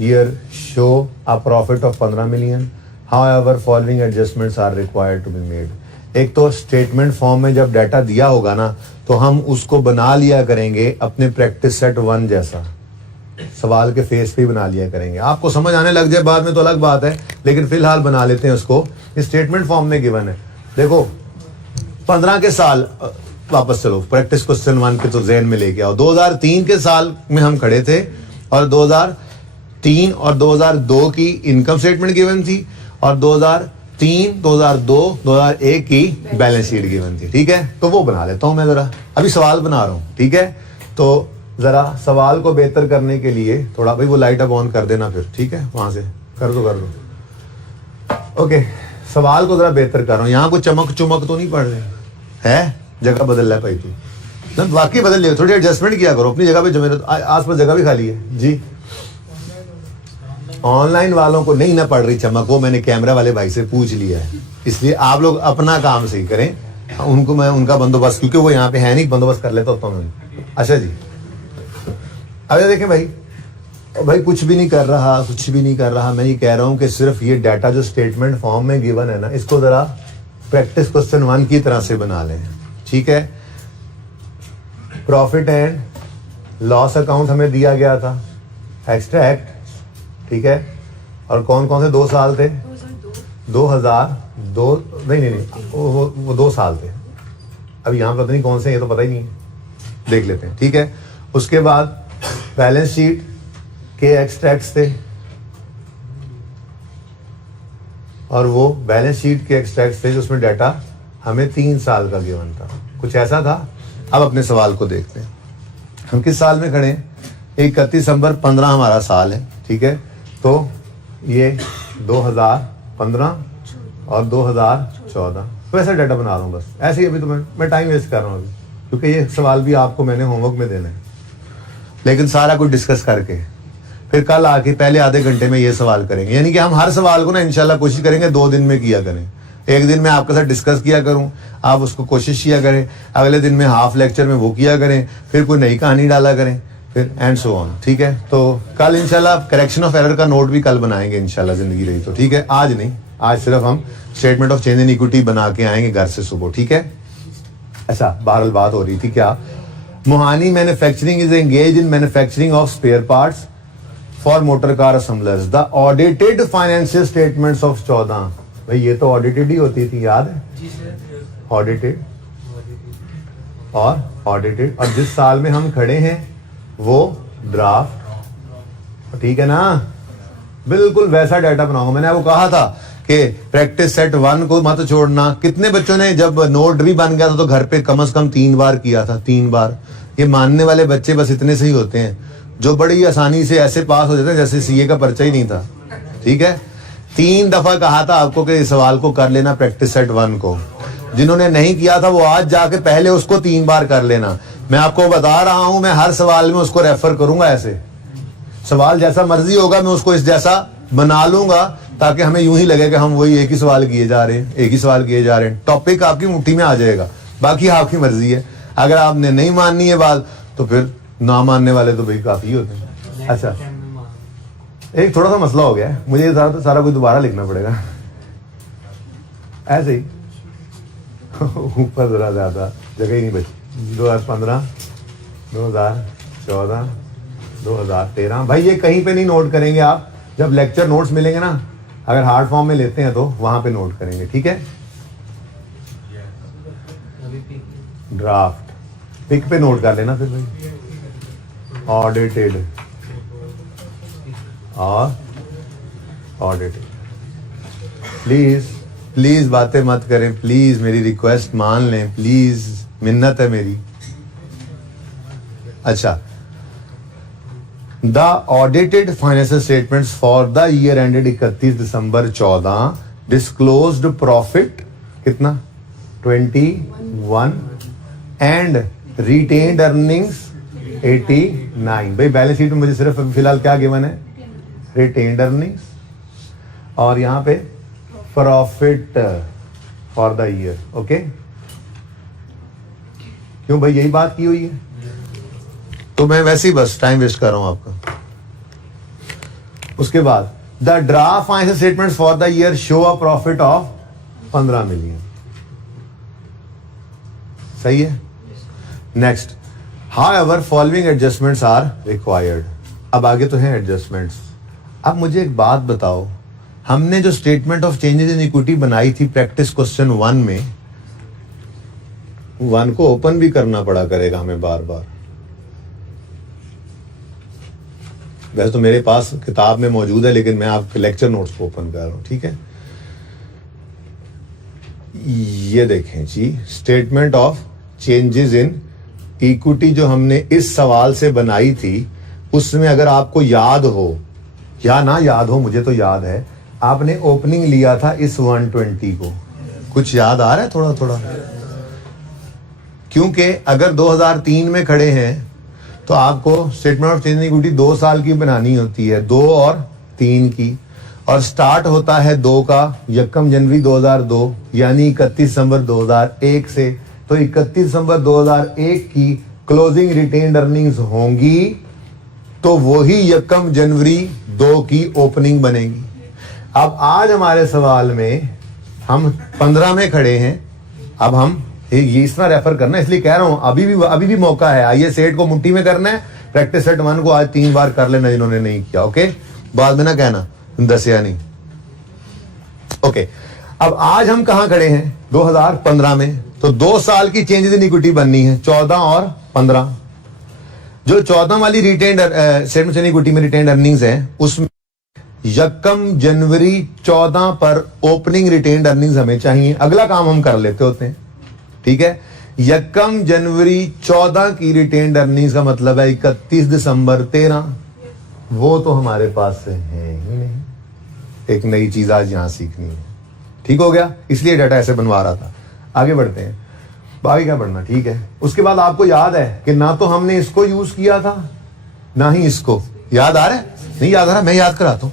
year show a profit of 15 million. However, following adjustments are required to be made. एक तो स्टेटमेंट फॉर्म में जब डाटा दिया होगा ना, तो हम उसको बना लिया करेंगे अपने प्रैक्टिस सेट 1 जैसा, सवाल के फेस पे ही बना लिया करेंगे। आपको समझ आने लग जाए बाद में तो अलग बात है, लेकिन फिलहाल बना लेते हैं उसको। स्टेटमेंट फॉर्म में गिवन है, देखो 15 के साल वापस चलो, प्रैक्टिस क्वेश्चन 1 के तो ज़हन में लेके आओ। 2003 के साल में हम खड़े थे और 2003 और 2002 की इनकम स्टेटमेंट गिवन थी और 2003, 2002, 2001 की बैलेंस शीट गिवन थी, ठीक है। तो वो बना लेता हूं मैं, जरा अभी सवाल बना रहा हूं, ठीक है। तो जरा सवाल को बेहतर करने के लिए थोड़ा, भाई वो लाइट अब ऑन कर देना फिर, ठीक है, वहां से कर दो। ओके, सवाल को जरा बेहतर कर रहा हूं। यहाँ कोई चमक चुमक तो नहीं पड़ रही है, जगह बदल रहा है भाई तू, ना वाकई बदल लिया, थोड़ी एडजस्टमेंट किया करो अपनी जगह पे, जो मेरे आसपास जगह भी खाली है जी। ऑनलाइन वालों को नहीं ना पड़ रही चमक, वो मैंने कैमरा वाले भाई से पूछ लिया है, इसलिए आप लोग अपना काम सही करें, उनको मैं उनका बंदोबस्त, क्योंकि वो यहाँ पे है नहीं, बंदोबस्त कर लेता होता हूँ। अच्छा जी, अब ये देखें भाई कुछ भी नहीं कर रहा, कुछ भी नहीं कर रहा, मैं ये कह रहा हूँ कि सिर्फ ये डाटा जो स्टेटमेंट फॉर्म में गिवन है ना, इसको जरा प्रैक्टिस क्वेश्चन 1 की तरह से बना लें, ठीक है। प्रॉफिट एंड लॉस अकाउंट हमें दिया गया था, एक्सट्रैक्ट, ठीक है, और कौन कौन से 2 साल थे? 2002, नहीं वो 2 साल थे, अब यहाँ पता नहीं कौन से, ये तो पता ही नहीं है, देख लेते हैं, ठीक है। उसके बाद बैलेंस शीट के एक्सट्रैक्ट्स थे, और वो बैलेंस शीट के एक्सट्रैक्ट्स थे जिसमें डाटा हमें 3 साल का गिवन था, कुछ ऐसा था। अब अपने सवाल को देखते हैं, हम किस साल में खड़े हैं? 31 दिसंबर 15 हमारा साल है, ठीक है। तो ये 2015 और 2014 वैसा डाटा बना रहा हूँ बस, ऐसे ही। अभी तो मैं टाइम वेस्ट कर रहा हूँ अभी, क्योंकि ये सवाल भी आपको मैंने होमवर्क में देना है, लेकिन सारा कुछ डिस्कस करके फिर कल आके पहले आधे घंटे में ये सवाल करेंगे। यानी कि हम हर सवाल को ना इंशाल्लाह कोशिश करेंगे 2 दिन में किया करें। एक दिन में आपके साथ डिस्कस किया करूं, आप उसको कोशिश किया करें, अगले दिन में हाफ लेक्चर में वो किया करें, फिर कोई नई कहानी डाला करें, फिर एंड सो ऑन, ठीक है। तो कल इंशाल्लाह करेक्शन ऑफ एरर का नोट भी कल बनाएंगे इंशाल्लाह, जिंदगी रही तो, ठीक है। आज नहीं, आज सिर्फ हम statement of change in equity बना के आएंगे घर से सुबह, ठीक है। ऐसा बहरहाल बात हो रही थी क्या, Mohani manufacturing is engage in manufacturing of spare parts for motor car assemblers, the audited financial statements of 14। भाई ये तो ऑडिटेड ही होती थी, याद है? ऑडिटेड और ऑडिटेड, और जिस साल में हम खड़े हैं वो ड्राफ्ट, ठीक है ना। बिल्कुल वैसा डाटा बनाऊंगा। मैंने आपको कहा था कि प्रैक्टिस सेट 1 को मत छोड़ना। कितने बच्चों ने जब नोट भी बन गया था तो घर पे कम से कम 3 बार किया था, 3 बार। ये मानने वाले बच्चे बस इतने से ही होते हैं जो बड़ी आसानी से ऐसे पास हो जाते हैं जैसे सीए का पर्चा ही नहीं था, ठीक है। 3 दफा कहा था आपको कि इस सवाल को कर लेना प्रैक्टिस सेट 1 को। जिन्होंने नहीं किया था वो आज जाके पहले उसको 3 बार कर लेना। मैं आपको बता रहा हूं, मैं हर सवाल में उसको रेफर करूंगा। ऐसे सवाल जैसा मर्जी होगा मैं उसको इस जैसा बना लूंगा, ताकि हमें यूं ही लगे कि हम वही एक ही सवाल किए जा रहे हैं, एक ही सवाल किए जा रहे हैं। टॉपिक आपकी मुट्ठी में आ जाएगा, बाकी आपकी मर्जी है। अगर आपने नहीं माननी है बात तो फिर ना मानने वाले तो भाई काफी होते हैं। अच्छा, एक थोड़ा सा मसला हो गया है, मुझे ये सारा कुछ दोबारा लिखना पड़ेगा ऐसे ही ऊपर जरा ज्यादा जगह ही नहीं बची। 2015, 2014, 2013। भाई ये कहीं पे नहीं नोट करेंगे आप, जब लेक्चर नोट्स मिलेंगे ना, अगर हार्ड फॉर्म में लेते हैं तो वहां पे नोट करेंगे, ठीक है। ड्राफ्ट पिक पे नोट कर लेना फिर भाई, ऑडिटेड और ऑडिटेड। प्लीज बातें मत करें, प्लीज मेरी रिक्वेस्ट मान लें, प्लीज मिन्नत है मेरी। अच्छा, the audited financial statements for the year ended 31 December 14 disclosed profit कितना 21 एंड रिटेन्ड अर्निंग्स 89। भाई बैलेंस शीट में मुझे सिर्फ फिलहाल क्या गिवन है, रिटेन्ड अर्निंग्स, और यहां पे profit for the year. Okay, क्यों भाई यही बात की हुई है, तो मैं वैसे ही बस टाइम वेस्ट कर रहा हूं आपका। उसके बाद the draft financial statements for the year show a profit of 15 million. सही है। Next, however following adjustments are required. अब आगे तो हैं एडजस्टमेंट्स। अब मुझे एक बात बताओ, हमने जो statement of changes in equity बनाई थी प्रैक्टिस क्वेश्चन 1 में, 1 को ओपन भी करना पड़ा करेगा हमें बार बार। वैसे तो मेरे पास किताब में मौजूद है, लेकिन मैं आपके लेक्चर नोट्स को ओपन कर रहा हूं, ठीक है। ये देखें जी, statement of changes in equity जो हमने इस सवाल से बनाई थी, उसमें अगर आपको याद हो या ना याद हो, मुझे तो याद है, आपने ओपनिंग लिया था इस 120 को। कुछ याद आ रहा है थोड़ा थोड़ा? क्योंकि अगर 2003 में खड़े हैं तो आपको statement of change in equity 2 साल की बनानी होती है, 2 और 3 की, और स्टार्ट होता है 2 का 1 जनवरी 2002 यानी 31 दिसंबर 2001 से। तो 31 दिसंबर 2001 की क्लोजिंग रिटेन्ड अर्निंग्स होंगी तो वही 1 जनवरी 2 की ओपनिंग बनेगी। अब आज हमारे सवाल में हम 15 में खड़े हैं। अब हम ये इतना रेफर करना, इसलिए कह रहा हूं अभी भी मौका है। आइए सेट को मुट्ठी में करना है, प्रैक्टिस सेट 1 को आज 3 बार कर लेना जिन्होंने नहीं किया। ओके, बाद में ना कहना दसिया नहीं। ओके, अब आज हम कहां खड़े हैं? 2015 में। तो 2 साल की चेंजेस इन इक्विटी बननी है, 14 और 15। जो 14 वाली रिटेन्ड स्टेटमेंट इन इक्विटी में रिटेन्ड अर्निंग्स है, उसमें 1 जनवरी 14 पर ओपनिंग रिटेन्ड अर्निंग्स हमें चाहिए। अगला काम हम कर लेते होते हैं, ठीक है। 1 जनवरी 14 की रिटेन्ड अर्निंग्स का मतलब है 31 दिसंबर 13। वो तो हमारे पास है ही नहीं। एक नई चीज आज यहां सीखनी है, ठीक हो गया। इसलिए डाटा ऐसे बनवा रहा था। आगे बढ़ते हैं, आगे क्या बढ़ना, ठीक है। उसके बाद आपको याद है कि ना तो हमने इसको यूज किया था ना ही इसको। याद आ रहा है? नहीं याद आ रहा? मैं याद कराता हूं।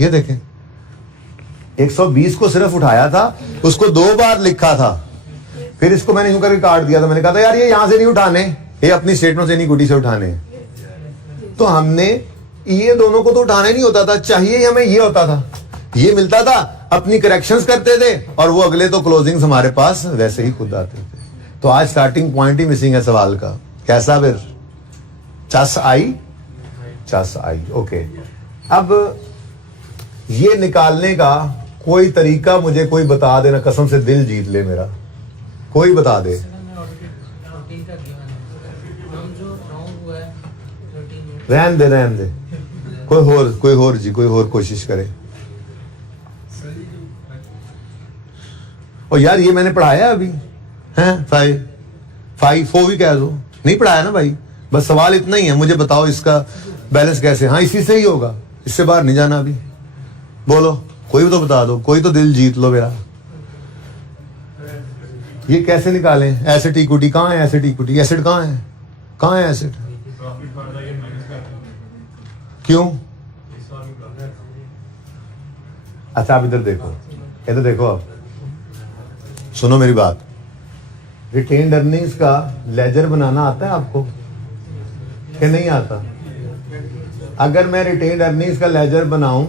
ये देखें, 120 को सिर्फ उठाया था, उसको 2 बार लिखा था, फिर इसको मैंने यूं करके काट दिया था। मैंने कहा था यार ये यहां से नहीं उठाने, ये अपनी स्टेटमेंट से नहीं इक्विटी से उठाने। तो हमने ये दोनों को तो उठाना नहीं होता था, चाहिए हमें ये होता था, ये मिलता था, अपनी करेक्शंस करते थे और वो अगले तो क्लोजिंग्स हमारे पास वैसे ही खुद आते थे। तो आज स्टार्टिंग पॉइंट ही मिसिंग है सवाल का। कैसा फिर? चस आई। ओके, अब ये निकालने का कोई तरीका मुझे कोई बता देना, कसम से दिल जीत ले मेरा, कोई बता दे। रहन दे, कोई और कोशिश करे। और यार ये मैंने पढ़ाया अभी हैं, 4 भी कह दो, नहीं पढ़ाया ना भाई। बस सवाल इतना ही है, मुझे बताओ इसका बैलेंस कैसे। हाँ, इसी से ही होगा, इससे बाहर नहीं जाना अभी। बोलो, कोई तो बता दो, कोई तो दिल जीत लो मेरा। ये कैसे निकालें? एसेट इक्विटी कहाँ है? एसेट इक्विटी, एसेट कहाँ है एसेट? क्यों? अच्छा आप इधर देखो, आप सुनो मेरी बात। रिटेन्ड अर्निंग्स का लेजर बनाना आता है आपको कि नहीं आता? अगर मैं रिटेन्ड अर्निंग्स का लेजर बनाऊं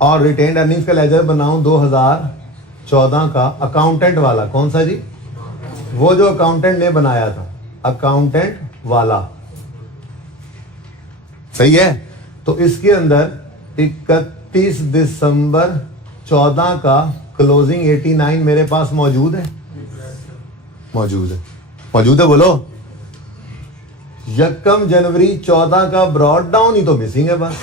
और रिटेन्ड अर्निंग्स का लेजर बनाऊं 2014 का, अकाउंटेंट वाला, कौन सा जी? वो जो अकाउंटेंट ने बनाया था, अकाउंटेंट वाला, सही है। तो इसके अंदर 31 दिसंबर 14 का क्लोजिंग 89 मेरे पास मौजूद है। बोलो। 1 जनवरी 14 का ब्रॉड डाउन ही तो मिसिंग है बस।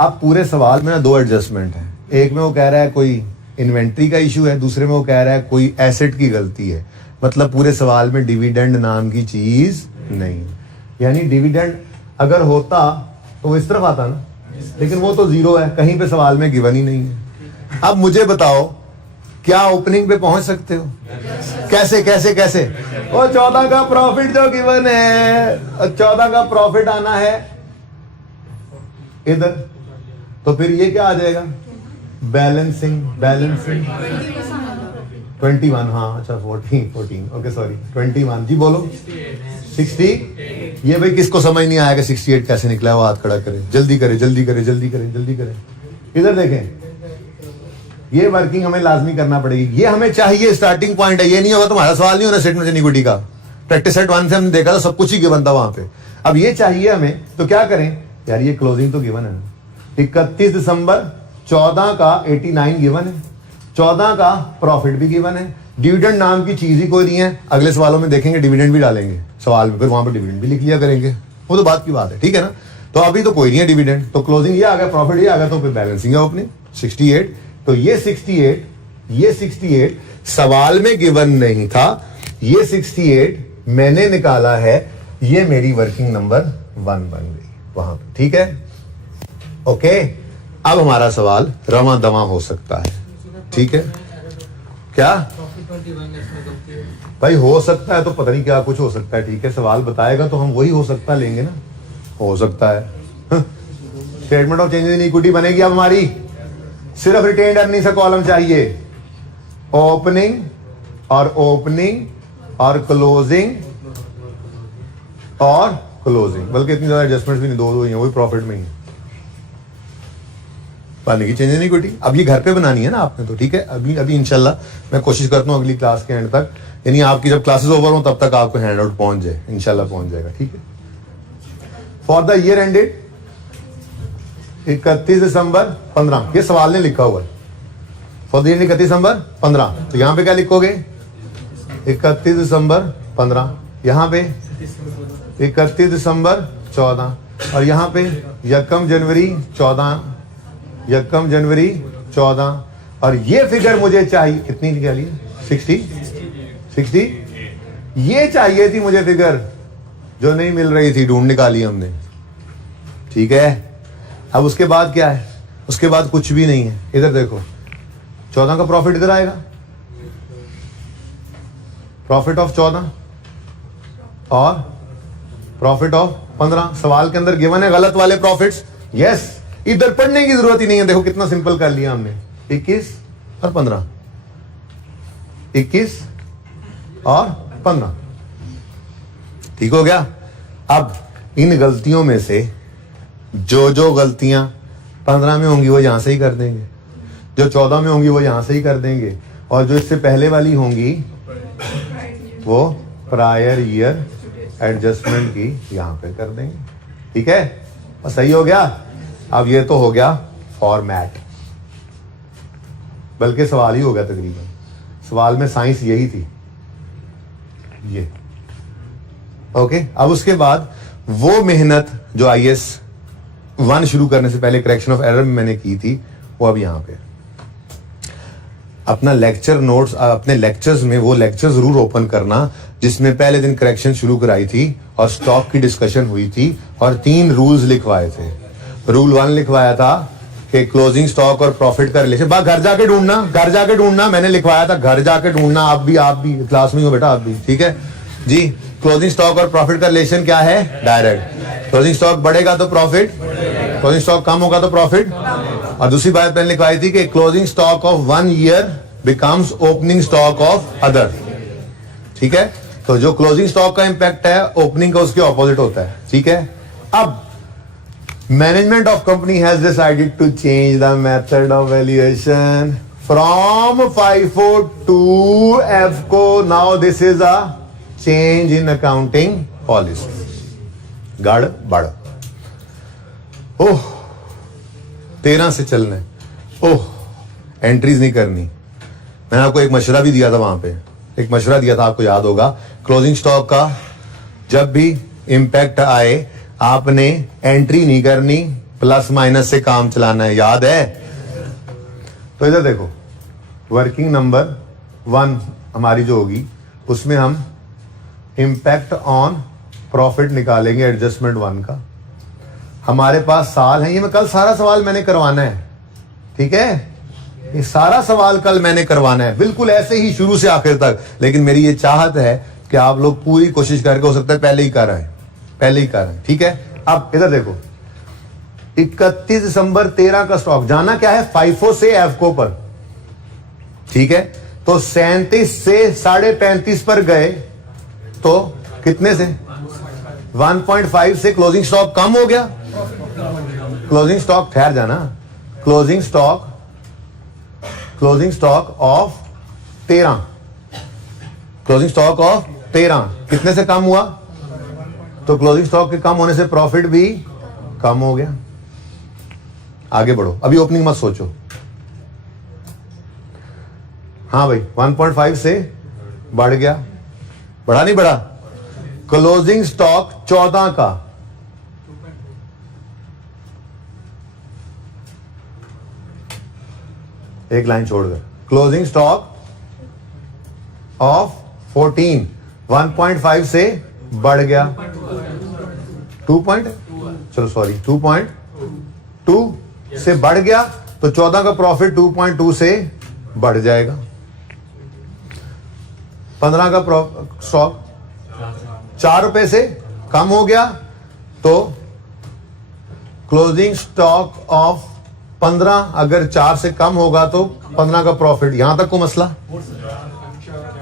अब पूरे सवाल में ना 2 एडजस्टमेंट है। एक में वो कह रहा है कोई इन्वेंट्री का इशू है, दूसरे में वो कह रहा है कोई एसेट की गलती है। मतलब पूरे सवाल में डिविडेंड नाम की चीज नहीं। यानी डिविडेंड अगर होता तो वो इस तरफ आता ना, लेकिन वो तो 0 है, कहीं पे सवाल में गिवन ही नहीं है। अब मुझे बताओ, क्या ओपनिंग पे पहुंच सकते हो? कैसे? वो 14 का प्रॉफिट जो गिवन है, 14 का प्रॉफिट आना है इधर, तो फिर ये क्या आ जाएगा? बैलेंसिंग 21, हाँ अच्छा 14, ओके सॉरी 21 जी। बोलो 60। ये भाई किसको समझ नहीं आएगा 68 कैसे निकला? वो हाथ खड़ा करे, जल्दी करे। इधर देखें, ये वर्किंग हमें लाजमी करना पड़ेगी। ये हमें चाहिए, स्टार्टिंग पॉइंट है। ये नहीं होगा तुम्हारा सवाल नहीं होना स्टेटमेंट इन इक्विटी का। प्रैक्टिस सेट 1 से हमने देखा था, सब कुछ ही गिवन था वहां पे। अब ये चाहिए हमें, तो क्या करें यार? ये क्लोजिंग तो गिवन है ना, 31 दिसंबर 14 का 89 गिवन है, 14 का प्रॉफिट भी गिवन है, डिविडेंड नाम की चीज ही कोई नहीं है। अगले सवालों में देखेंगे डिविडेंड भी डालेंगे सवाल में, फिर वहां पर डिविडेंड भी लिख लिया करेंगे, वो तो बात की बात है, ठीक है ना। तो अभी तो कोई नहीं है डिविडेंड, तो क्लोजिंग ये आ गया, प्रॉफिट ये आ गया, तो फिर बैलेंसिंग है ओपनिंग 68। तो ये 68 सवाल में गिवन नहीं था, ये 68 मैंने निकाला है, ये मेरी वर्किंग नंबर 1 बन गई वहां पे, ठीक है। ओके, अब हमारा सवाल रवा दवा हो सकता है, ठीक है। क्या 21 इसमें गलती है। भाई हो सकता है तो पता नहीं क्या कुछ हो सकता है, ठीक है, सवाल बताएगा तो हम वही हो सकता लेंगे ना, हो सकता है। Statement of changes in equity बनेगी अब हमारी, सिर्फ रिटेन्ड अर्निंग से कॉलम चाहिए, ओपनिंग और क्लोजिंग और क्लोजिंग, बल्कि इतनी ज्यादा एडजस्टमेंट भी नहीं, दो ही है, वही प्रॉफिट में ही बनेगी चेंज इन इक्विटी। अब ये घर पे बनानी है ना आपने तो, ठीक है, अभी इंशाल्लाह मैं कोशिश करता हूँ अगली क्लास के एंड तक, यानी आपकी जब क्लासेस ओवर हो तब तक आपको हैंड आउट पहुंच जाए, इंशाल्लाह पहुंच जाएगा, ठीक है। For the year ended 31 December 15, ये सवाल ने लिखा हुआ है, फॉर द ईयर 31 दिसंबर 15, तो यहां पे क्या लिखोगे 31 दिसंबर 15, यहां पे 31 दिसंबर 14, और यहां पे 1 जनवरी 14, 1 जनवरी 14, और ये फिगर मुझे चाहिए कितनी निकाली, 60, ये चाहिए थी मुझे फिगर, जो नहीं मिल रही थी, ढूंढ निकाली हमने, ठीक है। अब उसके बाद क्या है, उसके बाद कुछ भी नहीं है, इधर देखो 14 का प्रॉफिट इधर आएगा, प्रॉफिट ऑफ 14 और प्रॉफिट ऑफ 15, सवाल के अंदर गिवन है गलत वाले प्रॉफिट्स, यस, इधर पढ़ने की जरूरत ही नहीं है, देखो कितना सिंपल कर लिया हमने, 21 और 15, 21 और 15, ठीक हो गया। अब इन गलतियों में से जो गलतियां 15 में होंगी वो यहां से ही कर देंगे, जो 14 में होंगी वो यहां से ही कर देंगे, और जो इससे पहले वाली होंगी वो प्रायर ईयर एडजस्टमेंट की यहां पे कर देंगे, ठीक है, और सही हो गया। अब ये तो हो गया फॉर्मेट, बल्कि सवाल ही हो गया तकरीबन, सवाल में साइंस यही थी, ये ओके। अब उसके बाद वो मेहनत जो IAS 1 शुरू करने से पहले करेक्शन ऑफ एरर में मैंने की थी, वो अब यहां पे अपना लेक्चर नोट्स, अपने लेक्चर्स में वो लेक्चर जरूर ओपन करना जिसमें पहले दिन करेक्शन शुरू कराई थी और स्टॉक की डिस्कशन हुई थी और 3 रूल्स लिखवाए थे। रूल 1 लिखवाया था कि क्लोजिंग स्टॉक और प्रॉफिट का रिलेशन, घर जाके ढूंढना, मैंने लिखवाया था घर जाके ढूंढना, आप भी क्लास में हो बेटा, आप भी, ठीक है जी। क्लोजिंग स्टॉक और प्रॉफिट का रिलेशन क्या है, डायरेक्ट, क्लोजिंग स्टॉक बढ़ेगा तो प्रॉफिट, क्लोजिंग स्टॉक कम होगा तो प्रॉफिट। और दूसरी बात मैंने लिखवाई थी कि closing stock of 1 year becomes opening stock of other, ठीक है। तो जो क्लोजिंग स्टॉक का इंपैक्ट है ओपनिंग का उसके ऑपोजिट होता है, ठीक है। अब management of company has decided to change the method of valuation from FIFO to EFCO। Now this is a change in accounting policy, गड़बड़, ओह 13 से चलना है, ओह एंट्रीज नहीं करनी। मैंने आपको एक मशवरा भी दिया था, वहां पे एक मशवरा दिया था, आपको याद होगा, क्लोजिंग स्टॉक का जब भी इंपैक्ट आए आपने एंट्री नहीं करनी, प्लस माइनस से काम चलाना है, याद है। तो इधर देखो वर्किंग नंबर 1 हमारी जो होगी उसमें हम इंपैक्ट ऑन प्रॉफिट निकालेंगे एडजस्टमेंट 1 का। हमारे पास साल है, ये मैं कल सारा सवाल मैंने करवाना है, ठीक है, ये सारा सवाल कल मैंने करवाना है, बिल्कुल ऐसे ही शुरू से आखिर तक। लेकिन मेरी ये चाहत है कि आप लोग पूरी कोशिश करके, हो सकता है पहले ही कर रहे हैं, ठीक है। अब इधर देखो 31 दिसंबर 13 का स्टॉक जाना क्या है, FIFO से EFCO पर, ठीक है। तो 37 से 35.5 पर गए तो कितने से, 1.5 से क्लोजिंग स्टॉक कम हो गया, क्लोजिंग स्टॉक ठहर जाना, closing stock of 13, closing stock of 13 कितने से कम हुआ, तो क्लोजिंग स्टॉक के कम होने से प्रॉफिट भी कम हो गया। आगे बढ़ो, अभी ओपनिंग मत सोचो, हाँ भाई 1.5 से बढ़ गया, बढ़ा नहीं बढ़ा, क्लोजिंग स्टॉक 14 का, एक लाइन छोड़कर, क्लोजिंग स्टॉक ऑफ 14 1.5 से बढ़ गया 2.2 से बढ़ गया, तो 14 का प्रॉफिट 2.2 से बढ़ जाएगा। 15 का स्टॉक 4 रुपए से कम हो गया तो क्लोजिंग स्टॉक ऑफ 15 अगर 4 से कम होगा तो 15 का प्रॉफिट। यहां तक को मसला?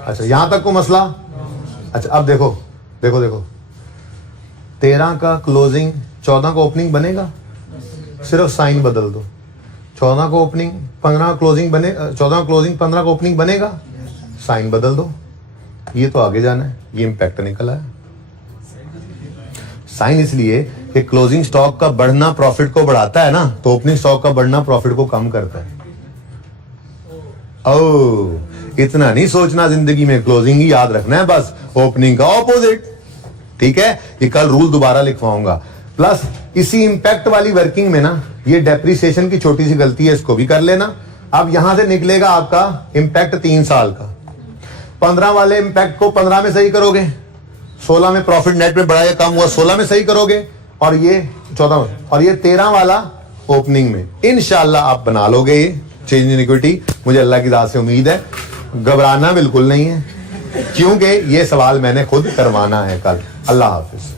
अच्छा यहां तक को मसला। अच्छा अब देखो देखो देखो 13 का क्लोजिंग 14 का ओपनिंग बनेगा, सिर्फ साइन बदल दो। 14 को ओपनिंग 15 क्लोजिंग बने, 14 क्लोजिंग 15 का ओपनिंग बनेगा, साइन बदल दो। ये तो आगे जाना है, ये इंपैक्ट निकला है। साइन इसलिए कि क्लोजिंग स्टॉक का बढ़ना प्रॉफिट को बढ़ाता है ना, तो ओपनिंग स्टॉक का बढ़ना प्रॉफिट को कम करता है। ओ इतना नहीं सोचना जिंदगी में, क्लोजिंग ही याद रखना है बस, ओपनिंग का ऑपोजिट। ठीक है, ये कल रूल दोबारा लिखवाऊंगा। प्लस इसी इंपैक्ट वाली वर्किंग में ना ये डेप्रिसिएशन की छोटी सी गलती है, इसको भी कर लेना। अब यहां से निकलेगा आपका इंपैक्ट 3 साल का। 15 वाले इंपैक्ट को 15 में सही करोगे, 16 में प्रॉफिट नेट में बढ़ा या कम हुआ 16 में सही करोगे, और ये 14 में, और ये 13 वाला ओपनिंग में। इंशाल्लाह आप बना लोगे ये चेंज इन इक्विटी, मुझे अल्लाह की राह से उम्मीद है। घबराना बिल्कुल नहीं है, क्योंकि ये सवाल मैंने खुद करवाना है कल। अल्लाह हाफिज।